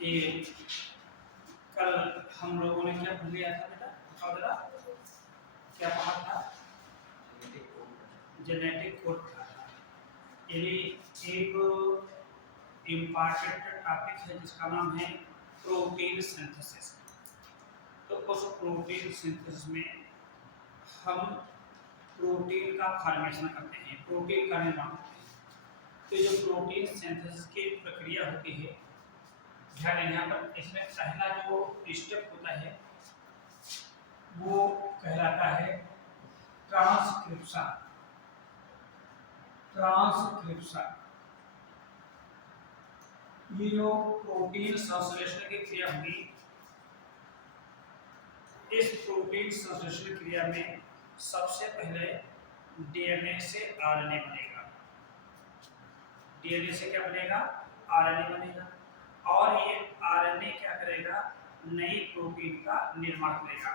ये कल हम लोगों ने क्या भूल गया था बेटा, बताओ जरा, क्या पढ़ा था? जेनेटिक कोड था। यानी एक इम्पॉर्टेंट टॉपिक है जिसका नाम है प्रोटीन सिंथेसिस। तो उस प्रोटीन सिंथेसिस में हम प्रोटीन का फॉर्मेशन करते हैं, प्रोटीन का निर्माण करते हैं। तो जो प्रोटीन सिंथेसिस की प्रक्रिया होती है, ध्यान दें यहाँ पर, इसमें पहला जो स्टेप होता है वो कहलाता है ट्रांसक्रिप्शन। ट्रांसक्रिप्शन ये जो प्रोटीन संश्लेषण की क्रिया होगी, इस प्रोटीन संश्लेषण क्रिया में सबसे पहले डीएनए से आरएनए बनेगा। डीएनए से क्या बनेगा? आरएनए बनेगा। और ये आरएनए क्या करेगा? नई प्रोटीन का निर्माण करेगा।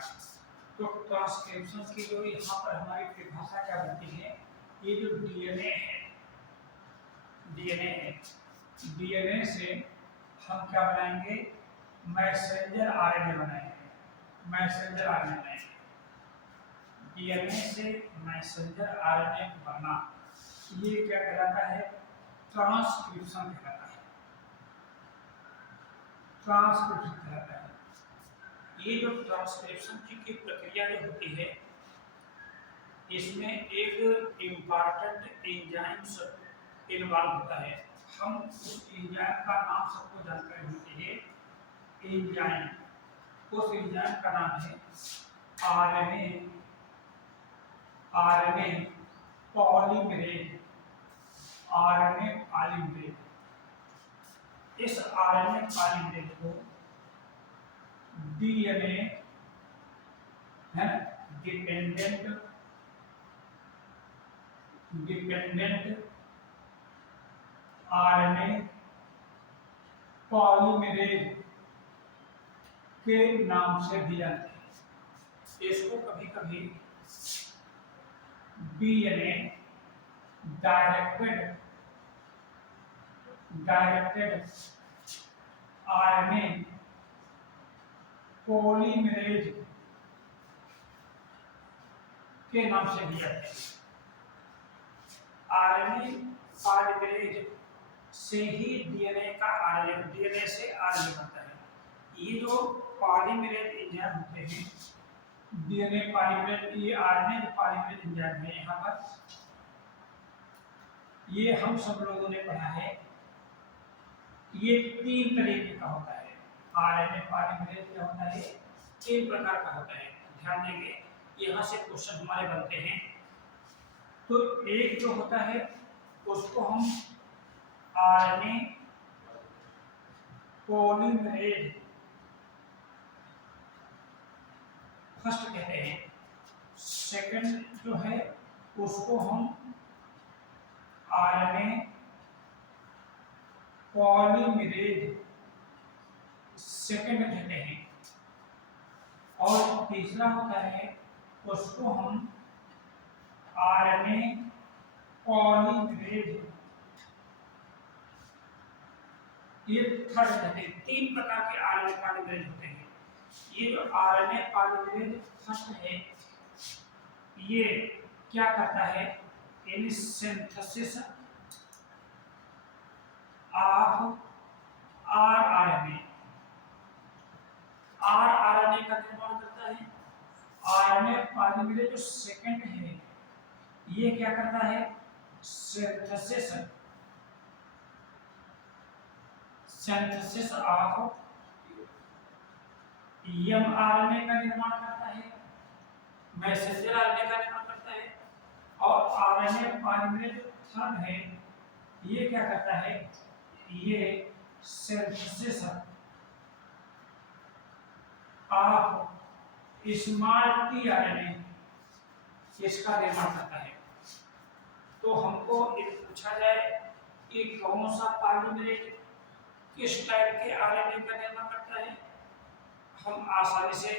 तो ट्रांसक्रिप्शन की जो यहाँ पर हमारी परिभाषा क्या बनती है, ये जो डीएनए है, डीएनए से हम क्या बनाएंगे? मैसेंजर आरएनए बनाएंगे। मैसेंजर आरएनए बनाएंगे। डीएनए से मैसेंजर आरएनए बनना, ये क्या कहलाता है? ट्रांसक्रिप्शन कहलाता है। ट्रांसक्रिप्शन कहलाता है। ये जो ट्रांसक्रिप्शन की प्रक्रिया जो होती है, इसमें एक इम्पॉर्टेंट एंजाइम्स इन्वॉल्व होता है। हम उस एंजाइम का नाम सबको जानकारी होती है, एंजाइम। उस एंजाइम का नाम है आरएनए पॉलीमरेज। RNA polymerase. इस आरएनए पॉलीमरेज को डीएनए है डिपेंडेंट आरएनए पॉलीमरेज के नाम से भी जानते हैं। इसको कभी कभी डीएनए डायरेक्टेड आरएनए पॉलीमरेज के नाम से भी जानते हैं। आरएनए पॉलीमरेज से ही डीएनए का आरएनए, डीएनए से आरएनए बनता है। ये जो पॉलीमरेज एंजाइम होते हैं, डीएनए पॉलीमरेज, ये आरएनए पॉलीमरेज एंजाइम है, यहाँ पर ये हम सब लोगों ने पढ़ा है। ये 3 तरीके का होता है। आरएनए पॉलीमरेज क्या होता है? 3 प्रकार का होता है। ध्यान देंगे, यहाँ से क्वेश्चन हमारे बनते हैं। तो एक जो होता है उसको हम आरएनए पॉलीमरेज फर्स्ट कहते हैं। सेकंड जो है उसको हम आरएनए पॉलीमरेज सेकंड कहते हैं। और तीसरा होता है उसको हम आरएनए पॉलीमरेज, ये थर्ड कहते हैं। 3 प्रकार के आरएनए पॉलीमरेज होते हैं। ये जो आरएनए पॉलीमरेज फर्स्ट है, ये क्या करता है? यानी सिंथेसिस ऑफ आरआरएनए, आरआरएनए का निर्माण करता है। आरएनए पॉलीमरेज जो सेकंड है, ये क्या करता है? सिंथेसिस ऑफ एमआरएनए का निर्माण करता है, मैसेंजर आरएनए का निर्माण करता है। और आरएनए पॉलीमरेज थर्ड है, ये क्या करता है? ये सिंथेसिस ऑफ स्मॉल टीआरएनए, इसका निर्माण करता है। तो हमको ये पूछा जाए कि कौन सा पॉलीमरेज किस टाइप के आरएनए का निर्माण करता है, हम आसानी से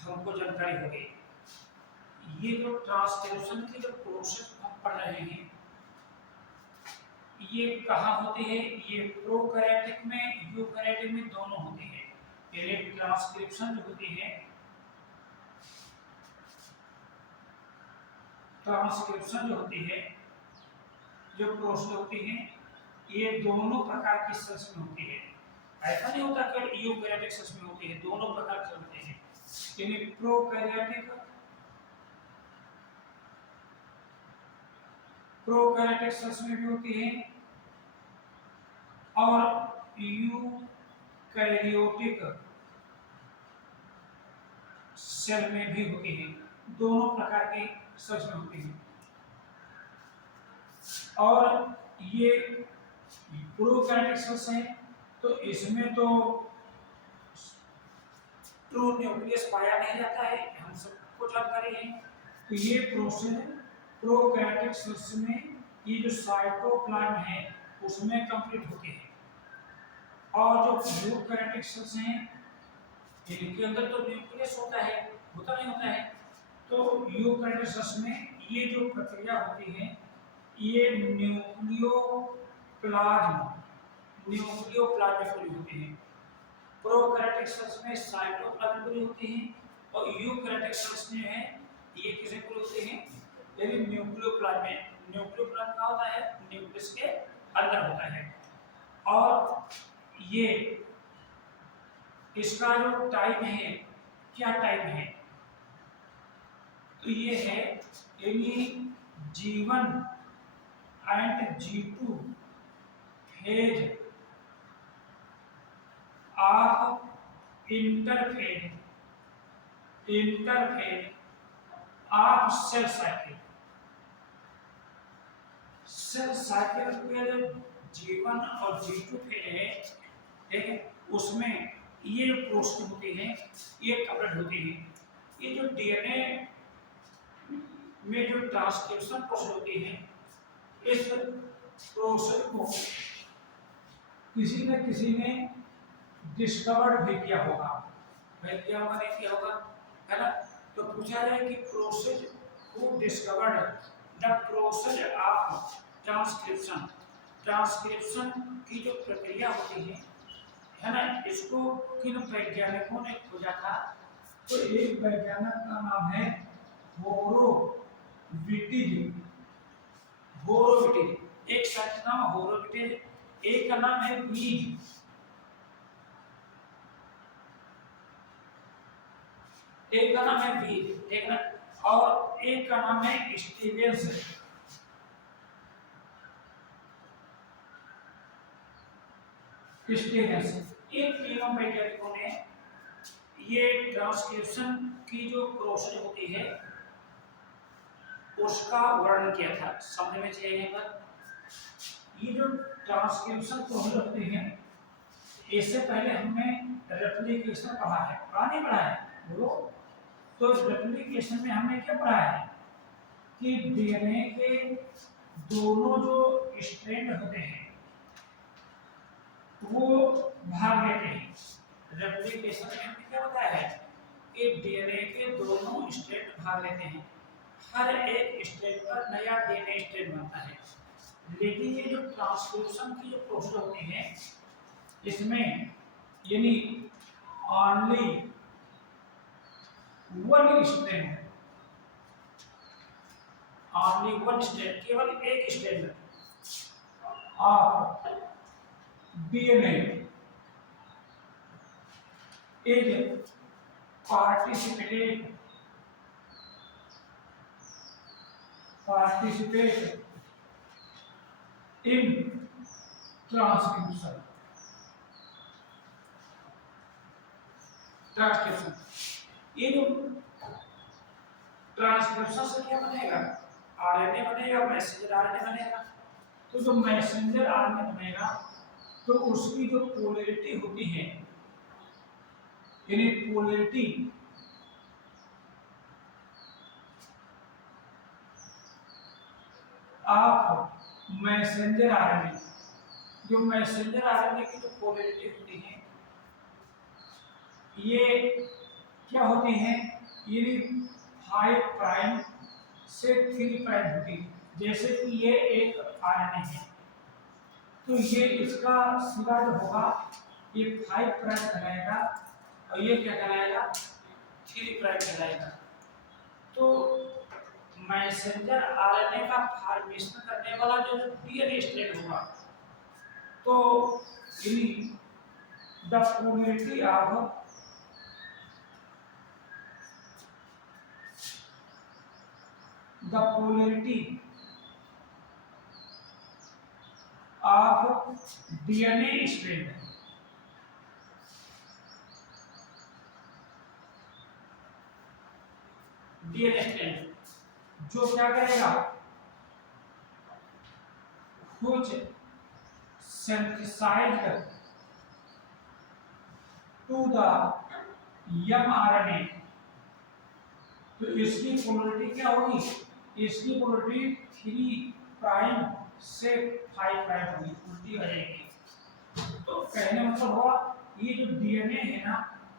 हमको जानकारी होगी। ये जो ट्रांसक्रिप्शन की जो प्रोसेस हम पढ़ रहे हैं, ये कहाँ होते हैं? ये प्रोकैरियोटिक में, यूकैरियोटिक में दोनों होते हैं। पहले ट्रांसक्रिप्शन जो होती है, ट्रांसक्रिप्शन जो होती है, जो प्रोसेस होती है, ये दोनों प्रकार की सेल्स में होती है। ऐसा नहीं होता कि यूकैरियोटिक सेल्स में होती है, दोनों प्रकार के होते हैं। यानी प्रोकैरियोटिक सेल्स में भी होती है और यूकैरियोटिक सेल में भी होती है। दोनों प्रकार की सेल्स में होती है। और ये प्रोकैरियोटिक सेल्स हैं, तो इसमें तो ट्रू न्यूक्लियस पाया नहीं जाता है, हम सबको जानकारी है। तो ये प्रोसेस प्रोकैरियोटिक सेल्स में ये जो साइटोप्लाज्म है उसमें कंप्लीट होती है। और जो यूकैरियोटिक सेल्स हैं इनके अंदर तो न्यूक्लियस होता है, होता नहीं होता है। तो यूकैरियोटिक सेल्स में ये जो प्रक्रिया होती है ये न्यूक्लियोप्लाज्म होती है। प्रोकैरियोटिक सेल्स में साइटोप्लाज्म पूरी होती है और यूकैरियोटिक सेल्स में है ये किसे पूरी होते हैं? यानी न्यूक्लियोप्लाज्म। न्यूक्लियोप्लाज्म का होता है न्यूक्लियस के अंदर होता है। और ये इसका जो टाइप है, क्या टाइप है? तो ये है यानी G1 and G2 phase of interphase of cell cycle. Cell cycle के G1 और G2 फेज है, ठीक है, उसमें ये जो प्रोसेस होती है ये कवरेज होती है। ये जो डीएनए में जो ट्रांसक्रिप्शन प्रोसेस होती है, इस प्रोसेस को किसी न किसी ने डिस्कवर्ड भी किया होगा। क्या माने क्या होगा, है ना? तो पूछा जाए कि process who discovered the process of transcription. Transcription की जो प्रक्रिया होती है ना, इसको किन वैज्ञानिकों ने खोजा था? तो एक वैज्ञानिक का नाम है होरोविटिज। एक का नाम होरोविटिज, एक का नाम है बीज। एक का नाम है बीज, एक ना, और एक का नाम है स्टीवेंस। इन तीनों वैज्ञानिकों ने ये ट्रांसक्रिप्शन की जो प्रोसेस होती है उसका वर्णन किया था। समझ में चाहिए पर ये जो ट्रांसक्रिप्शन प्रोसेस होती है, इससे पहले हमने रेप्लिकेशन पढ़ा है, पढ़ा नहीं पढ़ा है बोलो? तो रेप्लिकेशन में हमने क्या पढ़ा है कि डीएनए के दोनों जो स्ट्रैंड होते हैं वो भाग लेते हैं। रेप्लिकेशन में हमने क्या बताया है कि डीएनए के दोनों स्ट्रैंड भाग लेते हैं। हर एक स्ट्रैंड पर नया डीएनए स्ट्रैंड बनता है। लेकिन ये जो ट्रांसक्रिप्शन की जो प्रोसेस होती है इसमें यानी ओनली वन स्ट्रैंड, केवल एक strand of DNA is participate in transcription. ये जो ट्रांसक्रिप्शन से क्या बनेगा? आरएनए बनेगा, मैसेंजर आरएनए बनेगा। तो जो मैसेंजर आरएनए बनेगा तो उसकी जो पोलैरिटी होती है, यानी पोलैरिटी ऑफ मैसेंजर आरएनए, जो मैसेंजर आरएनए की जो पोलैरिटी होती है ये क्या होती है? ये 5 प्राइम से 3 प्राइम होती है। जैसे कि ये एक आरएनए है, तो ये इसका सिरा जो होगा ये 5 प्राइम कहलाएगा और ये क्या कहलाएगा 3 प्राइम कहलाएगा। तो मैसेंजर आरएनए का फॉर्मेशन करने वाला जो डीएनए स्ट्रैंड होगा तो the polarity of the polarity of DNA strand जो क्या करेगा कुछ synthesized to the mRNA तो इसकी पोलैरिटी क्या होगी इसकी पोलैरिटी 3 प्राइम से 5 प्राइम होगी उल्टी हो जाएगी। तो कहने मतलब हुआ ये जो डीएनए है ना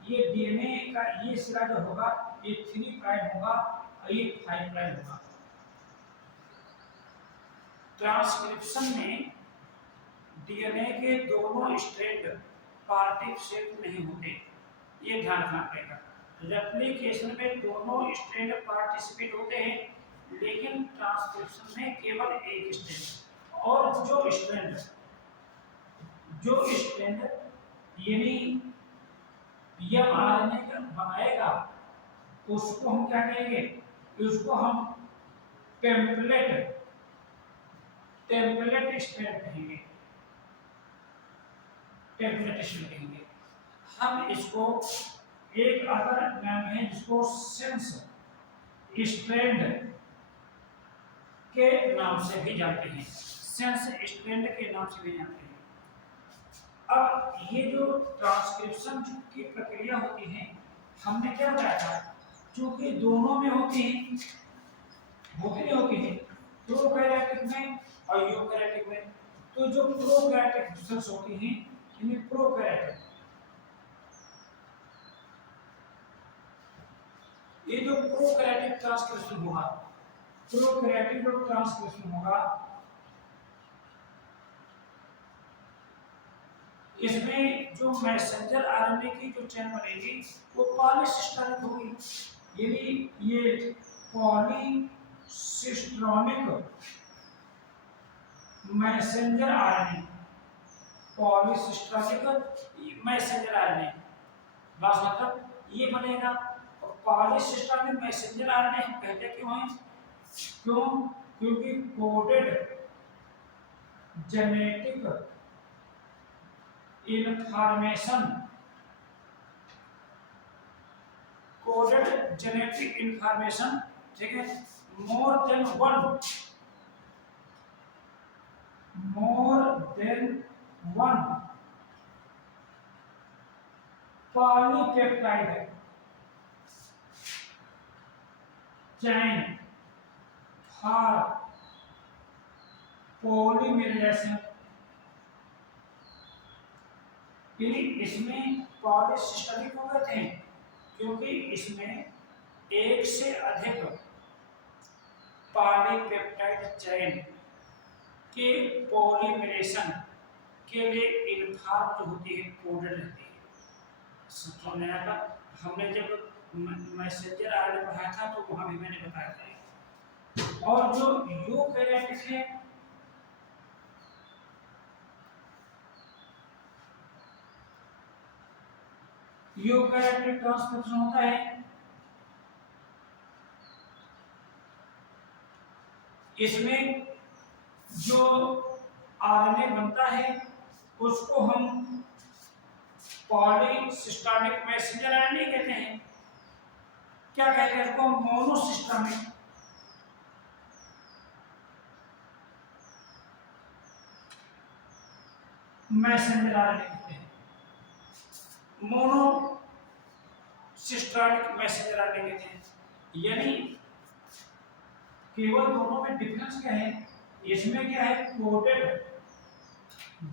ये डीएनए का ये सिरा जो होगा ये 3 प्राइम होगा और ये 5 प्राइम होगा। ट्रांसक्रिप्शन में डीएनए के दोनों स्ट्रैंड पार्टिक शेप नहीं होते ये ध्यान रखना पड़ेगा। रेप्लिकेशन में दोनों स्ट्रैंड पार्टिसिपेट होते हैं लेकिन ट्रांसक्रिप्शन में केवल एक स्ट्रैंड और जो स्ट्रैंड यानी mRNA का बनाएगा उसको हम क्या कहेंगे उसको हम टेम्पलेट स्ट्रैंड कहेंगे हम इसको एक अदर नाम है जिसको सेंस स्ट्रैंड के नाम से भी जानते हैं अब ये जो ट्रांसक्रिप्शन की प्रक्रिया होती है हमने क्या बताया था क्योंकि दोनों में होती है प्रोकैरियोटिक में और यूकैरियोटिक में। तो जो प्रोकैरियोटिक सेल्स होती हैं इन्हें प्रोकैरियोटिक ये जो प्रोकैरियोटिक ट्रांसक्रिप्शन होगा इसमें जो मैसेंजर आरएनए की जो चेन बनेगी वो पॉलीसिस्टोनिक होगी यानी ये पॉलीसिस्टोनिक मैसेंजर आरएनए बस मतलब ये बनेगा। पॉलीसिस्टोनिक मैसेंजर आरएनए हम कहते क्यों हैं क्योंकि कोडेड जेनेटिक इंफॉर्मेशन ठीक है more than one polypeptide chain for polymerisation यानी इसमें पॉलीसिस्टोनिक हो गए थे क्योंकि इसमें एक से अधिक पॉलीपेप्टाइड चैन के पॉलीमरेशन के लिए इन्फॉर्म जो होती है कोडेड रहती है। समझ में आया? हमने जब मैसेंजर आरएनए पढ़ाया था तो वहां भी मैंने बताया था। और जो यूकैरियोटिक है यूकैरियोटिक ट्रांसक्रिप्शन होता है इसमें जो आरएनए बनता है उसको हम पॉलीसिस्टोनिक मैसेंजर आरएनए कहते हैं। क्या कहते हैं उसको मोनोसिस्टोनिक मैसेंजर आरएनए कहते हैं मोनोसिस्टोनिक मैसेंजर आरएनए कहते हैं। यानी केवल दोनों में डिफरेंस क्या है इसमें क्या है coded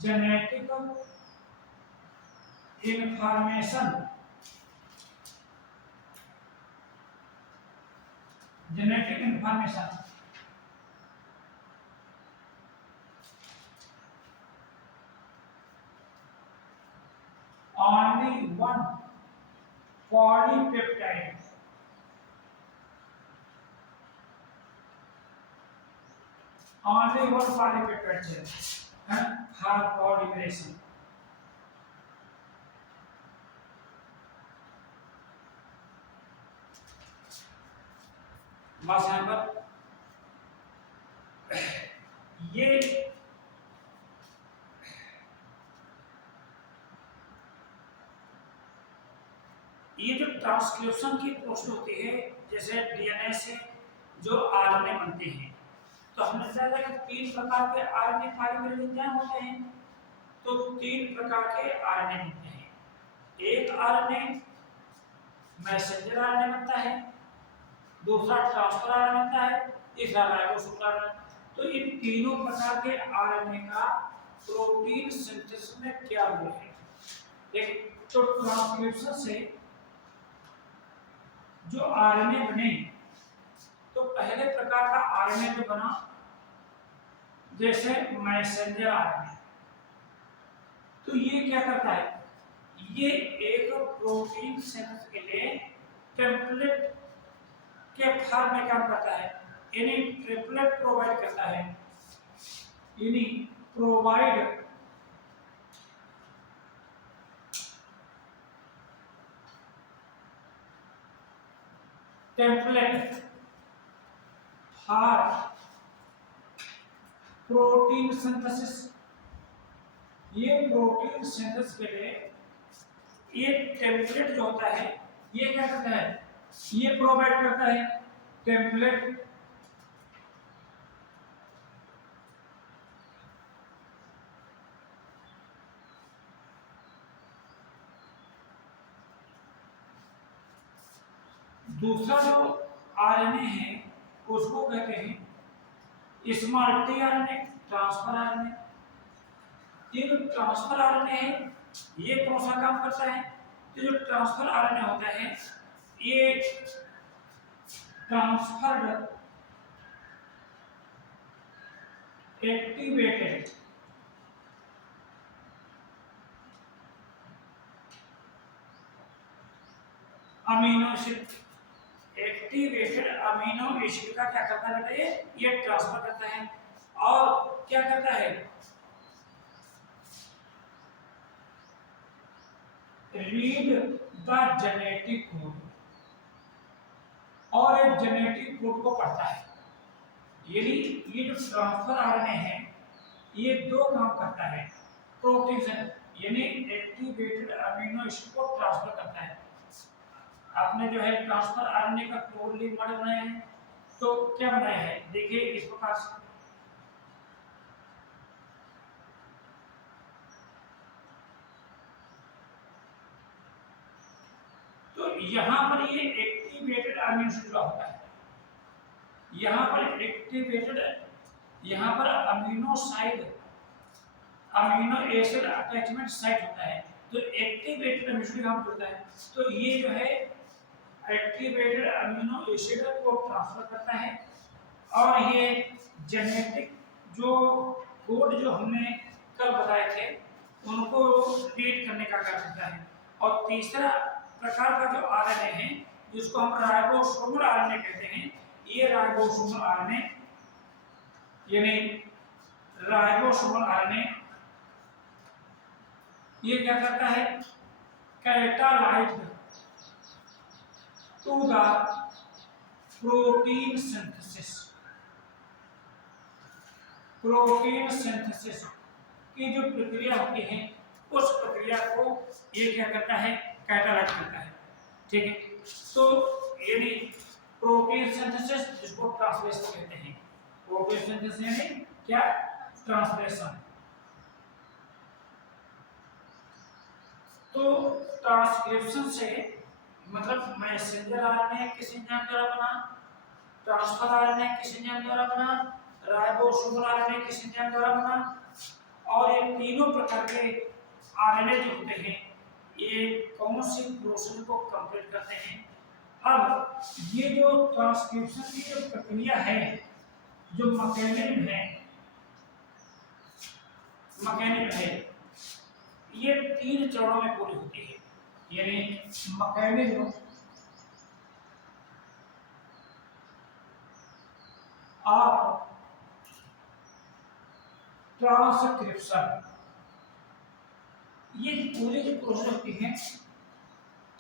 genetic information polypeptide, only one polypeptide chain for polymerization. बस यहाँ पर ये जो ट्रांसक्रिप्शन की प्रोसेस होती है, जैसे डीएनए से जो आरएनए बनते हैं, तो हमने बताया कि 3 प्रकार के आरएनए पॉलीमरेज होते हैं। तो 3 प्रकार के आरएनए बनते हैं। एक आरएनए मैसेंजर आरएनए बनता है, दूसरा ट्रांसफर आरएनए बनता है, तीसरा राइबोसोमल आरएनए। तो इन तीनों प्रकार के आरएनए का प्रोटीन सिंथेसिस में क्या रोल है? एक तो ट्रांसक्रिप्शन से जो आरएनए बने, तो पहले प्रकार का आरएनए जो बना जैसे मैसेंजर आरएनए, तो ये क्या करता है? ये एक प्रोटीन सिंथेसिस के लिए टेम्पलेट के फॉर्म में काम करता है, यानी ट्रिपलेट प्रोवाइड करता है, यानी provide template for protein synthesis. ये प्रोटीन सिंथेसिस के लिए ये टेम्पलेट जो होता है, ये क्या करता है? ये प्रोवाइड करता है टेम्पलेट दूसरा जो आरएनए है उसको कहते हैं small T RNA, transfer RNA. ये जो ट्रांसफर आरएनए है, ये कौन सा काम करता है? तो जो ट्रांसफर आरएनए होता है, ये transferred activated amino acid, activated amino acid का क्या करता है बेटा? ये ट्रांसफर करता है और क्या करता है? रीड द जेनेटिक कोड, और एक जेनेटिक कोड को पढ़ता है। यानी ये जो ट्रांसफर आरएनए है, ये 2 काम करता है। प्रोटीन यानी एक्टिवेटेड अमीनो एसिड को ट्रांसफर करता है। आपने जो है ट्रांसफर आरएनए का कोड लिंक मॉडल बनाया है, तो क्या बनाया है? देखिए इस प्रकार से, तो यहां पर ये एक्टिवेटेड अमीनो एसिड होता है, यहां पर एक्टिवेटेड, यहां पर amino side, amino acid attachment site होता है। तो एक्टिवेटेड अमीनो एसिड हम जुड़ता है, तो ये जो है एक्टिवेटेड अमीनो एसिड को ट्रांसफर करता है, और ये जेनेटिक जो कोड जो हमने कल बताए थे उनको रीड करने का कार्य करता है। और तीसरा प्रकार का जो आरएनए है, जिसको हम राइबोसोमल आरएनए कहते हैं, ये राइबोसोमल आरएनए, यानी राइबोसोमल आरएनए ये क्या करता है? Catalyse to the protein synthesis, protein synthesis की जो प्रक्रिया होती है, उस प्रक्रिया को ये क्या करता है? कैटालाइज करता है। ठीक है, तो यानी प्रोटीन सिंथेसिस, जिसको ट्रांसलेशन कहते हैं। प्रोटीन सिंथेसिस यानी क्या? ट्रांसलेशन। तो ट्रांसक्रिप्शन से मतलब मैसेंजर आरएनए किस एंजाइम द्वारा बना, ट्रांसफर आरएनए किस एंजाइम द्वारा बना, राइबोसोमल आरएनए किस एंजाइम द्वारा बना, और ये तीनों प्रकार के आरएनए जो होते हैं, ये कौन सी प्रोसेस को कंप्लीट करते हैं? अब ये जो ट्रांसक्रिप्शन की जो प्रक्रिया है, जो मैकेनिज्म है, ये 3 चरणों में पूरी होती है। यानी मैकेनिज्म ऑफ ट्रांसक्रिप्शन। ये पूरे जो प्रोसेस होती है,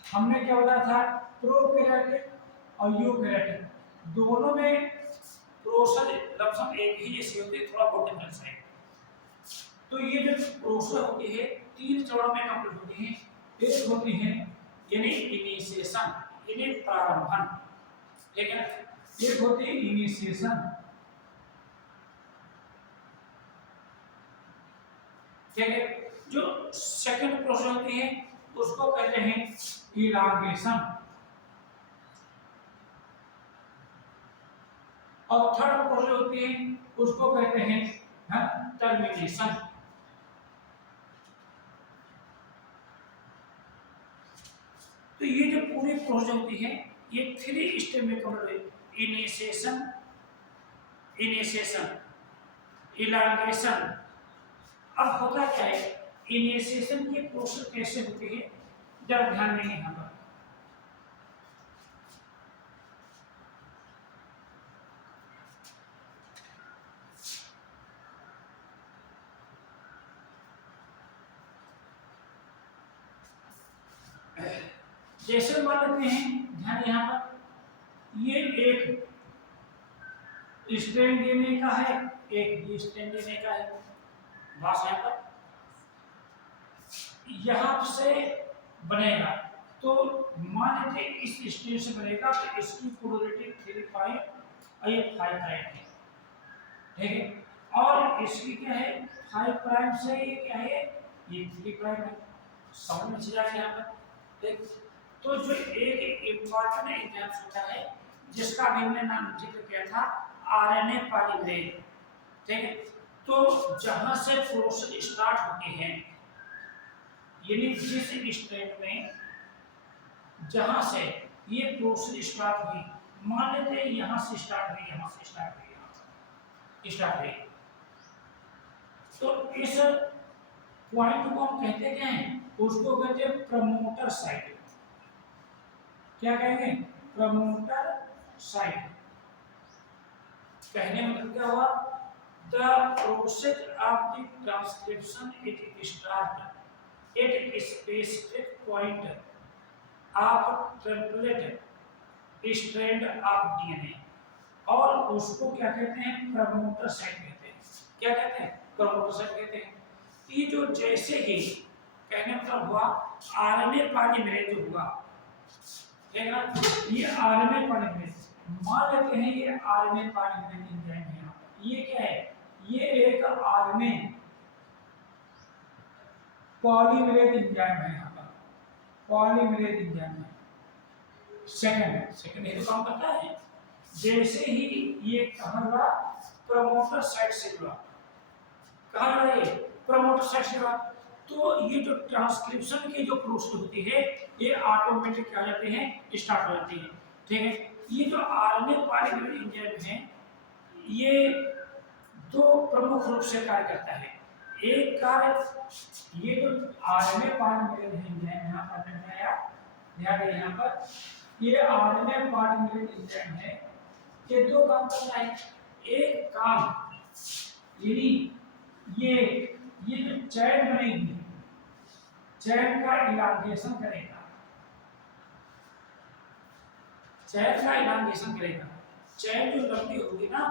हमने क्या बताया था, प्रोकैरियोटिक और यूकैरियोटिक दोनों में प्रोसेस लगभग एक ही जैसी होती है, थोड़ा बहुत डिफरेंस है। तो ये जो प्रोसेस होती है 3 चरणों में कंप्लीट होती है। एक होती है यानी इनिशिएशन, यानी प्रारंभन, ठीक है। एक होती है इनिशिएशन, ठीक है। जो सेकंड प्रोसेस होती है उसको कहते हैं इलांगेशन, और थर्ड प्रोसेस होती है उसको कहते हैं टर्मिनेशन। तो ये जो पूरी प्रोसेस होती है ये 3 स्टेप में कवर है। Initiation, initiation, elongation. अब होता क्या है, इनिशिएशन की प्रोसेस कैसे होती है, जरा ध्यान देंगे यहाँ पर। जैसे मान लेते हैं, ध्यान यहाँ पर, ये एक स्ट्रैंड डीएनए का है, एक ये स्ट्रैंड डीएनए का है, बस यहाँ पर यहाँ से बनेगा। तो मान लेते इस स्ट्रैंड से बनेगा तो इसकी पोलैरिटी 3' और ये 5' है, ठीक है। और इसकी क्या है, 5' से ये क्या है, ये 3' है। समझ में चला गया यहाँ पर, ठीक। तो जो एक इम्पोर्टेंट एग्जाम्पल होता है जिसका भी हमने नाम जिक्र किया था, आरएनए पॉलीमरेज, ठीक है। तो जहां से प्रोसेस स्टार्ट होते हैं, यानी जिस स्टेट में जहां से ये प्रोसेस स्टार्ट हुई, मान लेते हैं यहां से स्टार्ट हुई, यहां से स्टार्ट हुई, यहां स्टार्ट हुई, तो इस पॉइंट को हम कहते क्या हैं, उसको कहते हैं प्रमोटर साइट। क्या कहेंगे, प्रमोटर साइट। कहने मतलब क्या हुआ, the process of the transcription it start at specific point of template strand of DNA, और उसको क्या कहते हैं, प्रमोटर साइट कहते हैं। क्या कहते हैं, प्रमोटर साइट कहते हैं। ये जो जैसे ही कहने मतलब हुआ आरएनए पॉलीमरेज जो हुआ, ठीक है ना, ये आरएनए पॉलीमरेज, मान लेते हैं ये आरएनए पॉलीमरेज एंजाइम है। ये क्या है, ये एक आरएनए पॉलीमरेज एंजाइम है, यहाँ पर पॉलीमरेज एंजाइम है। सेकंड ये तो काम करता है। जैसे ही ये कहाँ हुआ, प्रमोटर साइट से जुड़ा, कहाँ जुड़ा, ये प्रमोटर साइट से जुड़ा, तो ये जो ट्रांसक्रिप्शन की जो प्रोसेस होती है ये ऑटोमेटिक क्या हो जाते हैं, स्टार्ट हो जाती है, ठीक है। ये जो आरएनए पॉलीमरेज एंजाइम है ये 2 प्रमुख रूप से कार्य करता है। एक कार्य, ये जो आरएनए पॉलीमरेज एंजाइम यहाँ पर बनाया, यहाँ पर ये आरएनए पॉलीमरेज एंजाइम है, ये 2 काम करता है। एक काम यानी ये जो चैन बनेगी, चैन का इलांगेशन करेगा, चैन का इलांगेशन करेगा। चैन जो लंबी होगी ना,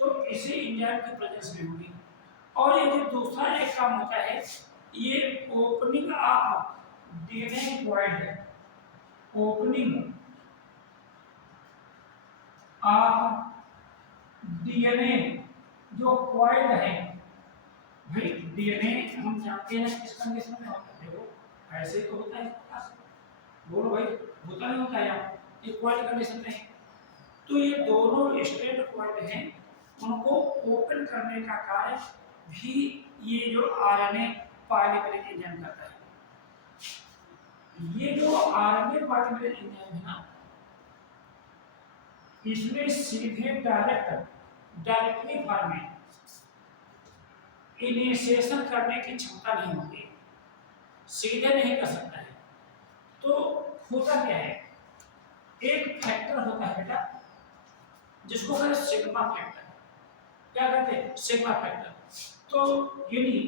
तो इसी एंजाइम की प्रेजेंस में होगी। और ये जो दूसरा एक काम होता है, ये ओपनिंग ऑफ डीएनए कॉइल है, ओपनिंग ऑफ डीएनए जो कॉइल है। भाई डीएनए हम जानते हैं किस कंडीशन में होता है, वो ऐसे तो होता है, बोलो भाई, होता नहीं होता है, ये कॉइल कंडीशन में है। तो ये दोनों स्ट्रेट कॉइल हैं, उनको ओपन करने का कार्य भी ये जो आरएनए पॉलीमरेज एंजाइम करता है। ये जो आरएनए पॉलीमरेज एंजाइम है ना, इसमें सीधे डायरेक्टली फॉर्म में इनिशिएशन करने की क्षमता नहीं होती, सीधे नहीं कर सकता है। तो होता क्या है, एक फैक्टर होता है बेटा जिसको कहते हैं सिग्मा फैक्टर। क्या कहते हैं? Sigma factor. तो यानी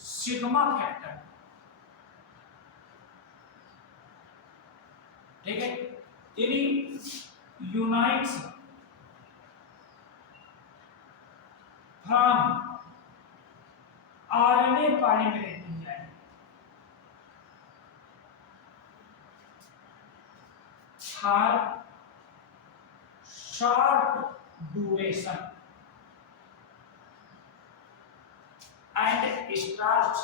सिग्मा फैक्टर, ठीक है, यानी unites from RNA polymerase enzyme for short duration and starts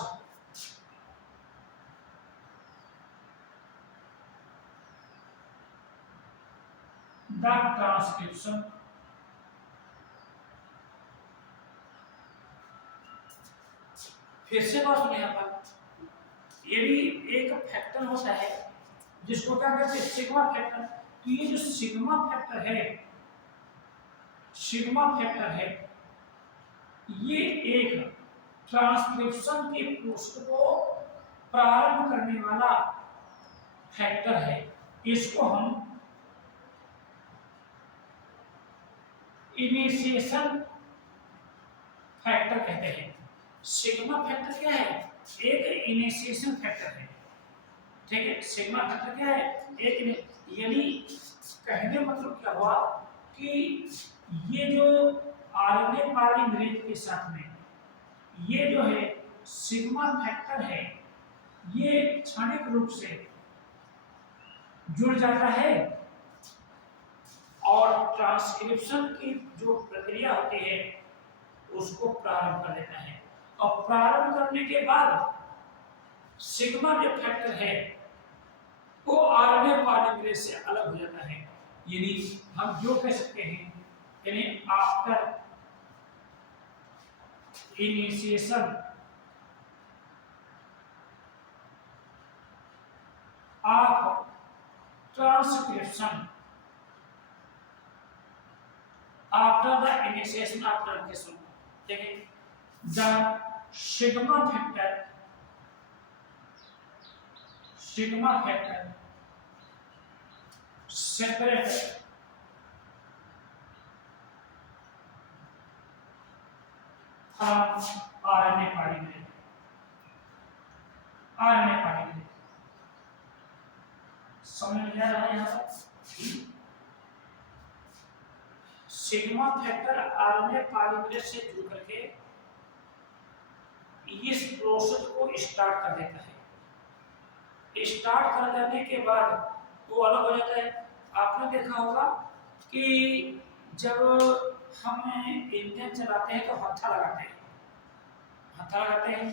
the transcription फिर से बात सुनिए यहाँ पर, ये भी एक फैक्टर होता है जिसको क्या कहते हैं? Sigma factor. तो ये जो सिग्मा फैक्टर है, सिग्मा फैक्टर है, ये एक ट्रांसक्रिप्शन के प्रोसेस को प्रारंभ करने वाला फैक्टर है। इसको हम इनिशिएशन फैक्टर कहते हैं। सिग्मा फैक्टर क्या है? एक इनिशिएशन फैक्टर है, ठीक है। सिग्मा फैक्टर क्या है? एक, यानी कहने मतलब क्या हुआ कि ये जो आरएनए पॉलीमरेज के साथ में ये जो है सिग्मा फैक्टर है, ये क्षणिक रूप से जुड़ जाता है और ट्रांसक्रिप्शन की जो प्रक्रिया होती है उसको प्रारंभ कर देता है। और प्रारंभ करने के बाद सिग्मा जो फैक्टर है वो आरएनए पॉलीमरेज से अलग हो जाता है। यानी हम जो कह सकते हैं, यानी after initiation of transcription, after the initiation of transcription, ठीक है, the sigma factor separate from RNA polymerase, समझ में आ रहा है यहाँ पर? सिग्मा फैक्टर आरएनए पॉलीमरेज से जुड़ करके इस प्रोसेस को स्टार्ट कर देता है। स्टार्ट कर देने के बाद वो अलग हो जाता है। आपने देखा होगा कि जब हम इंजन चलाते हैं तो हत्था लगाते हैं,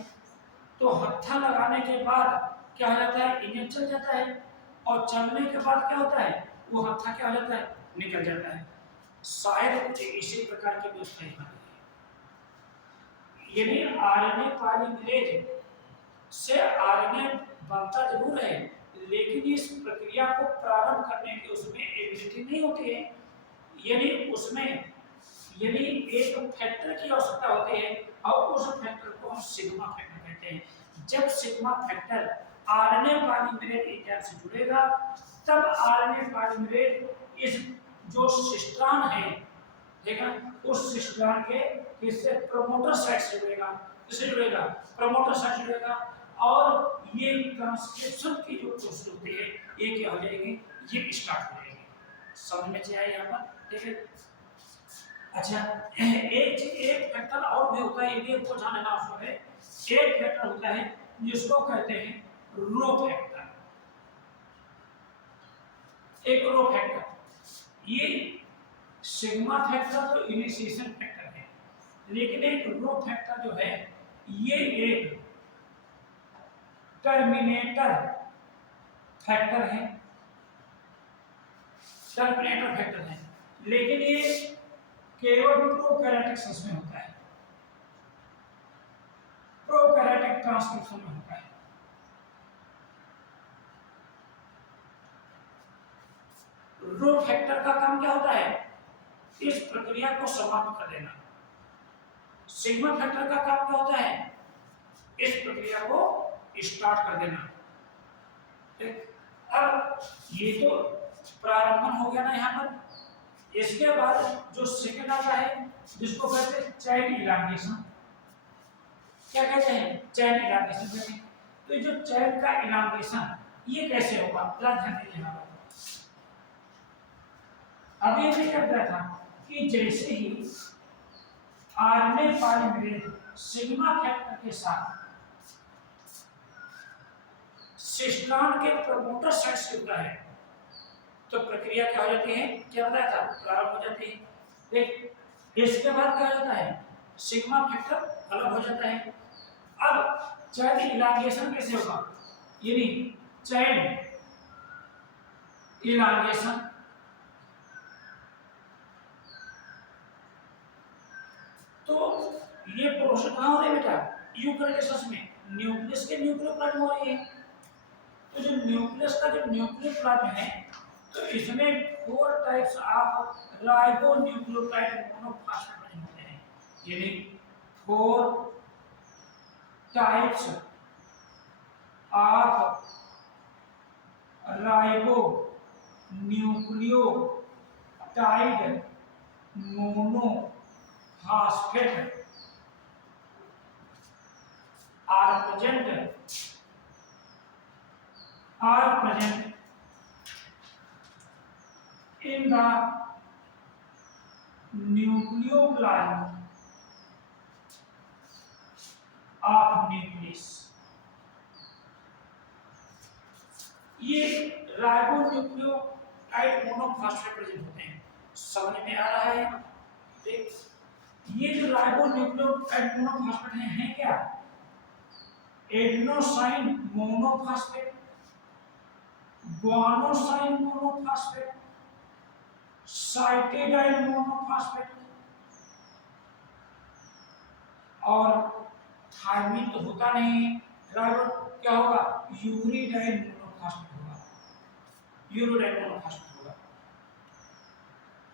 तो हत्था लगाने के बाद क्या हो जाता है? इंजन चल जाता है, और चलने के बाद क्या होता है? वो हत्था क्या हो जाता है? निकल जाता है। शायद कुछ इसी प्रकार की व्यवस्था यहाँ है। यानी आरएनए पॉलीमरेज से आरएनए बनता जरूर है, लेकिन इस प्रक्रिया को प्रारंभ करने की उसमें एबिलिटी नहीं होती है। यानी उसमें एक फैक्टर की आवश्यकता होती है, और उस फैक्टर को हम सिग्मा फैक्टर कहते हैं। जब sigma factor RNA polymerase enzyme से जुड़ेगा, तब आरएनए पॉलीमरेज इस जो सिस्ट्रान है, देखा, उस सिस्ट्रान के किससे? प्रमोटर साइट से जुड़ेगा। किससे जुड़ेगा? प्रमोटर साइट से जुड़ेगा, और ये ट्रांसक्रिप्शन की जो प्रोसेस होती है ये क्या हो जाएगी? ये स्टार्ट हो जाएगी। समझ में आया यहाँ पर? ठीक है। अच्छा, एक फैक्टर और भी होता है, ये आपको जान लेना उसको है। एक फैक्टर होता है जिसको कहते हैं रो फैक्टर। एक रो फैक्टर, ये सिग्मा फैक्टर तो इनिशिएशन फैक्टर है, लेकिन एक रो फैक्टर जो है ये एक टर्मिनेटर फैक्टर है। टर्मिनेटर फैक्टर है, लेकिन ये केवल प्रोकैरियोटिक सेल्स में होता है, प्रोकैरियोटिक ट्रांसक्रिप्शन में होता है। रो फैक्टर का काम क्या होता है? इस प्रक्रिया को समाप्त कर देना। सिग्मा फैक्टर का काम क्या होता है? इस प्रक्रिया को स्टार्ट कर देना। अब ये तो प्रारंभन हो गया ना यहाँ पर। इसके बाद जो सेकंड आता है जिसको कहते हैं चैन इलांगेशन। क्या कहते हैं? चैन इलांगेशन कहते हैं। तो ये जो चैन का इलांगेशन ये कैसे होगा? जरा ध्यान दीजिए यहाँ पर। अभी ये क्या कह था कि जैसे ही आरएनए पॉलीमरेज सिग्मा फैक्टर के साथ सिस्टोन के प्रमोटर साइट से जुड़ा है तो प्रक्रिया क्या हो जाती है? क्या बताया था? प्रारंभ हो जाती है। देख इसके बाद क्या हो जाता है? सिग्मा फैक्टर अलग हो जाता है। अब चैन इलांगेशन कैसे होगा? यानी चैन इलांगेशन तो ये प्रोसेस कहाँ हो रही है बेटा? यूकेरियोट्स में न्यूक्लियस के न्यूक्लियोप्लाज्म हो रही है। तो जो न्यूक्लियस का जो न्यूक्लियोप्लाज्म है तो इसमें 4 टाइप्स ऑफ राइबोन्यूक्लियोटाइड मोनोफॉस्फेट होते हैं। यानी 4 types of ribonucleotide monophosphate are present in the nucleoplasm of nucleus। ये राइबोन्यूक्लियोटाइड मोनोफॉस्फेट प्रेजेंट होते हैं। समझ में आ रहा है? देख ये जो राइबोन्यूक्लियोटाइड मोनोफॉस्फेट हैं क्या? Adenosine monophosphate, guanosine monophosphate, cytidine monophosphate और थायमिन तो होता नहीं है। राइबो क्या होगा? यूरिडाइन मोनोफॉस्फेट होगा। यूरिडाइन मोनोफॉस्फेट होगा।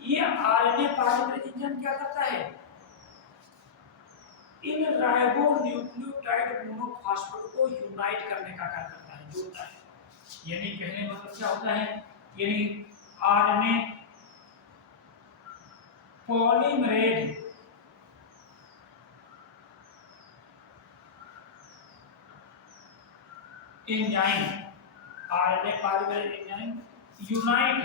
ये आरएनए पॉलीमरेज इंजन क्या करता है? इन राइबोन्यूक्लियोटाइड मोनोफॉस्फेट को यूनाइट करने का कार्य करता है, जोड़ता है। यानी कहने का मतलब क्या होता है? यानी RNA polymerase enzyme, RNA polymerase enzyme unite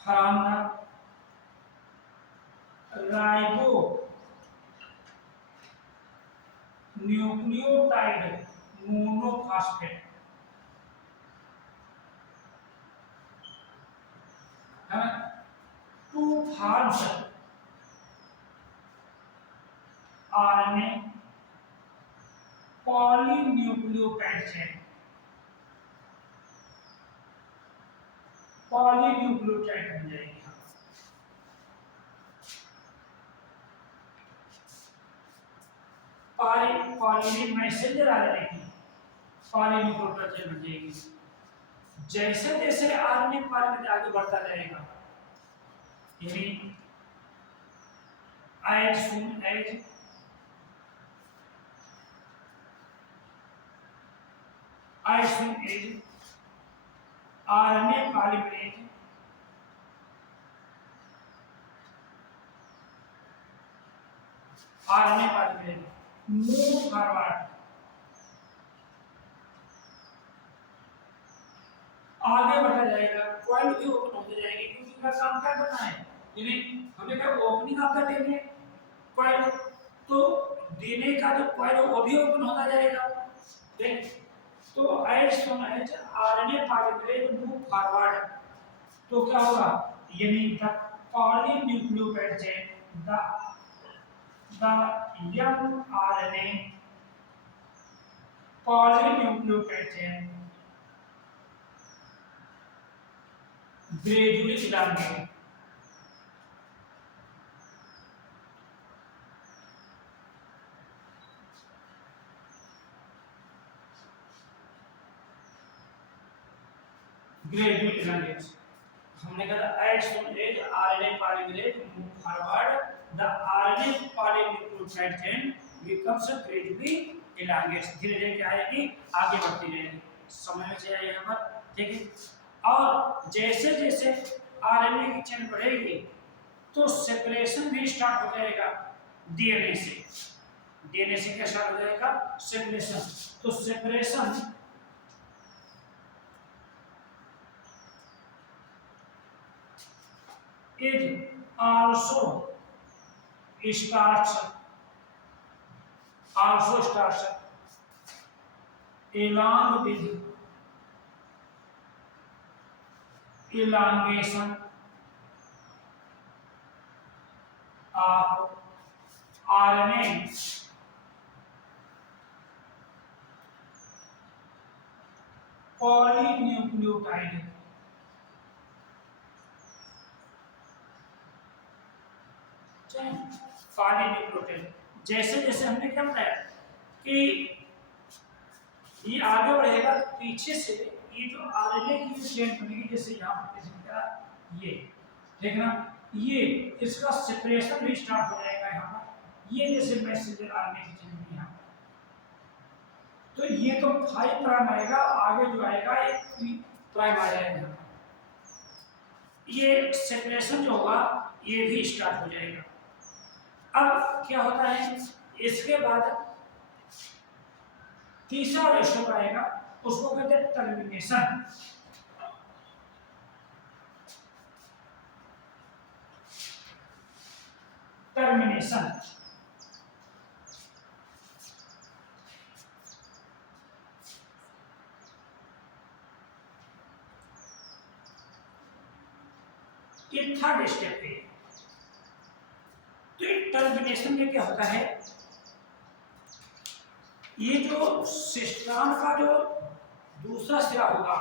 from ribo nucleotide monophosphate है to forms RNA polynucleotide chain. Polynucleotide बन जाएगी। पॉलीन मैसेंजर आरएनए की पॉलीन्यूक्लियोटाइड चेन बन जाएगी। जैसे जैसे आरएनए पॉलीमरेज आगे बढ़ता जाएगा यानी as soon as RNA polymerase move forward, आगे बढ़ता जाएगा, कॉइल भी ओपन होती जाएगी क्योंकि इसका काम क्या करना है? यानी हमें क्या ओपनिंग ऑफ द देंगे कॉइल तो देने का जो कॉइल वो भी ओपन होता जाएगा। देख तो as soon as RNA polymerase move forward तो क्या होगा? यानी the polynucleotide chain, the young RNA polynucleotide chain gradually elongate हमने कहा as soon as RNA polymerase move forward the RNA polynucleotide chain becomes gradually elongation, धीरे धीरे क्या आएगी, आगे बढ़ती रहेगी, समझ में चाहिए यहाँ पर, ठीक है। और जैसे जैसे आरएनए की चेन बढ़ेगी तो सेपरेशन भी स्टार्ट हो जाएगा डीएनए से। डीएनए से क्या स्टार्ट हो जाएगा, सेपरेशन। तो separation is also starts along with elongation of RNA polynucleotide। Polynucleotide, जैसे जैसे हमने क्या बताया कि ये आगे बढ़ेगा, पीछे से ये जो आरएनए की चेन बनेगी, जैसे यहाँ पर ये, ठीक ना, ये इसका सेपरेशन भी स्टार्ट हो जाएगा यहाँ पर। ये जैसे मैसेंजर आरएनए की चेन बनी यहाँ पर, तो ये तो 5 प्राइम आएगा, आगे जो आएगा एक 3 प्राइम आ जाएगा यहाँ पर। ये सेपरेशन जो होगा ये भी स्टार्ट हो जाएगा। अब क्या होता है, इसके बाद तीसरा स्टेप आएगा, उसको कहते हैं टर्मिनेशन। टर्मिनेशन ये थर्ड स्टेप है। तो टर्मिनेशन में क्या होता है, ये जो सिस्टम का जो दूसरा सिरा होगा